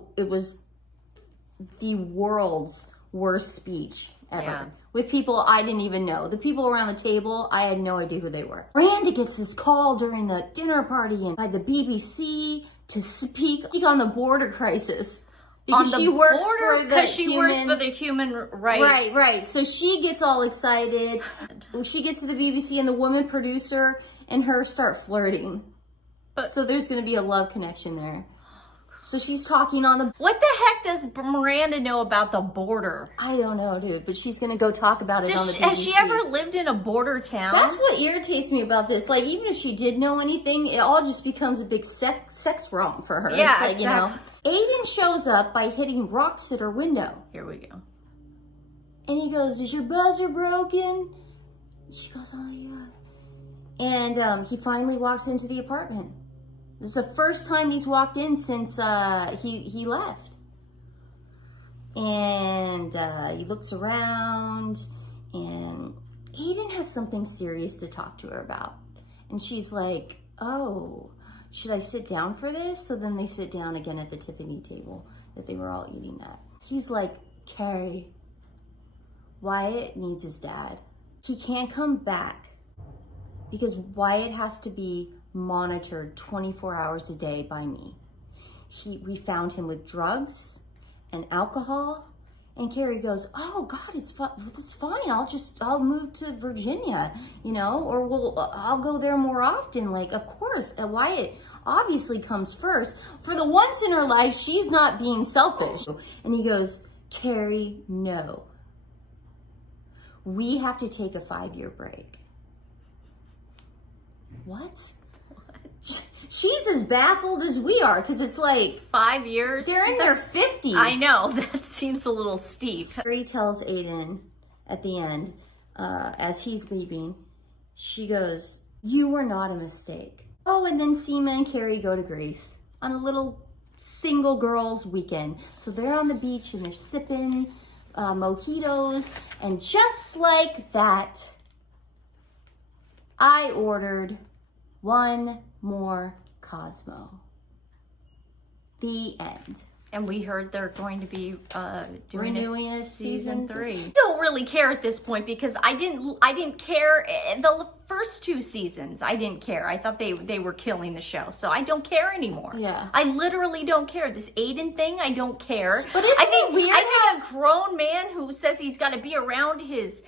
world's worst speech ever. Yeah. With people I didn't even know. The people around the table, I had no idea who they were. Miranda gets this call during the dinner party and by the BBC to speak on the border crisis. Because she works for the human rights. Right. So she gets all excited. She gets to the BBC and the woman producer and her start flirting. So there's going to be a love connection there. So she's talking on the... What the heck heck does Miranda know about the border? I don't know, dude, but she's gonna go talk about it on the BBC. Has she ever lived in a border town? That's what irritates me about this. Like, even if she did know anything, it all just becomes a big sex romp for her. Yeah, it's like, exactly. Aiden shows up by hitting rocks at her window. Here we go. And he goes, "Is your buzzer broken?" She goes, "Oh, yeah." And he finally walks into the apartment. This is the first time he's walked in since he left. And he looks around, and Aiden has something serious to talk to her about. And she's like, "Oh, should I sit down for this?" So then they sit down again at the Tiffany table that they were all eating at. He's like, "Carrie, Wyatt needs his dad. He can't come back because Wyatt has to be monitored 24 hours a day by me. We found him with drugs and alcohol." And Carrie goes, "Oh God, it's fine. I'll move to Virginia, or I'll go there more often." Like, of course, Wyatt obviously comes first. For the once in her life, she's not being selfish. And he goes, "Carrie, no. We have to take a 5-year break." What? She's as baffled as we are, because it's like 5 years. They're in their 50s. I know, that seems a little steep. Carrie tells Aiden at the end, as he's leaving, she goes, "You were not a mistake." Oh, and then Seema and Carrie go to Greece on a little single girls weekend. So they're on the beach and they're sipping mojitos, and just like that, I ordered one more Cosmo. The end. And we heard they're going to be doing Renewing a a season season 3. I don't really care at this point because I didn't care the first 2 seasons. I didn't care. I thought they were killing the show, so I don't care anymore. Yeah. I literally don't care. This Aiden thing, I don't care. But isn't it weird? I think a grown man who says he's got to be around his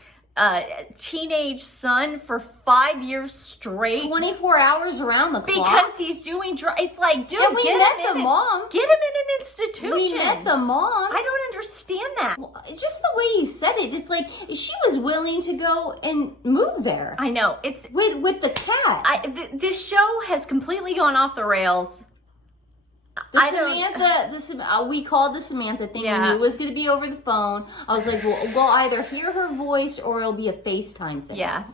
teenage son for 5 years straight, 24 hours around the clock, because he's doing drugs. It's like, dude, and we met the mom. Get him in an institution. We met the mom. I don't understand that. Just the way you said it, it's like she was willing to go and move there. I know, it's with the cat. This show has completely gone off the rails. We called the Samantha thing. Yeah. We knew it was going to be over the phone. I was like, we'll either hear her voice or it'll be a FaceTime thing. Yeah,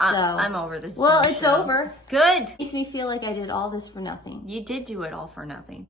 I'm over this. Well, it's show. over. Good. Makes me feel like I did all this for nothing. You did do it all for nothing.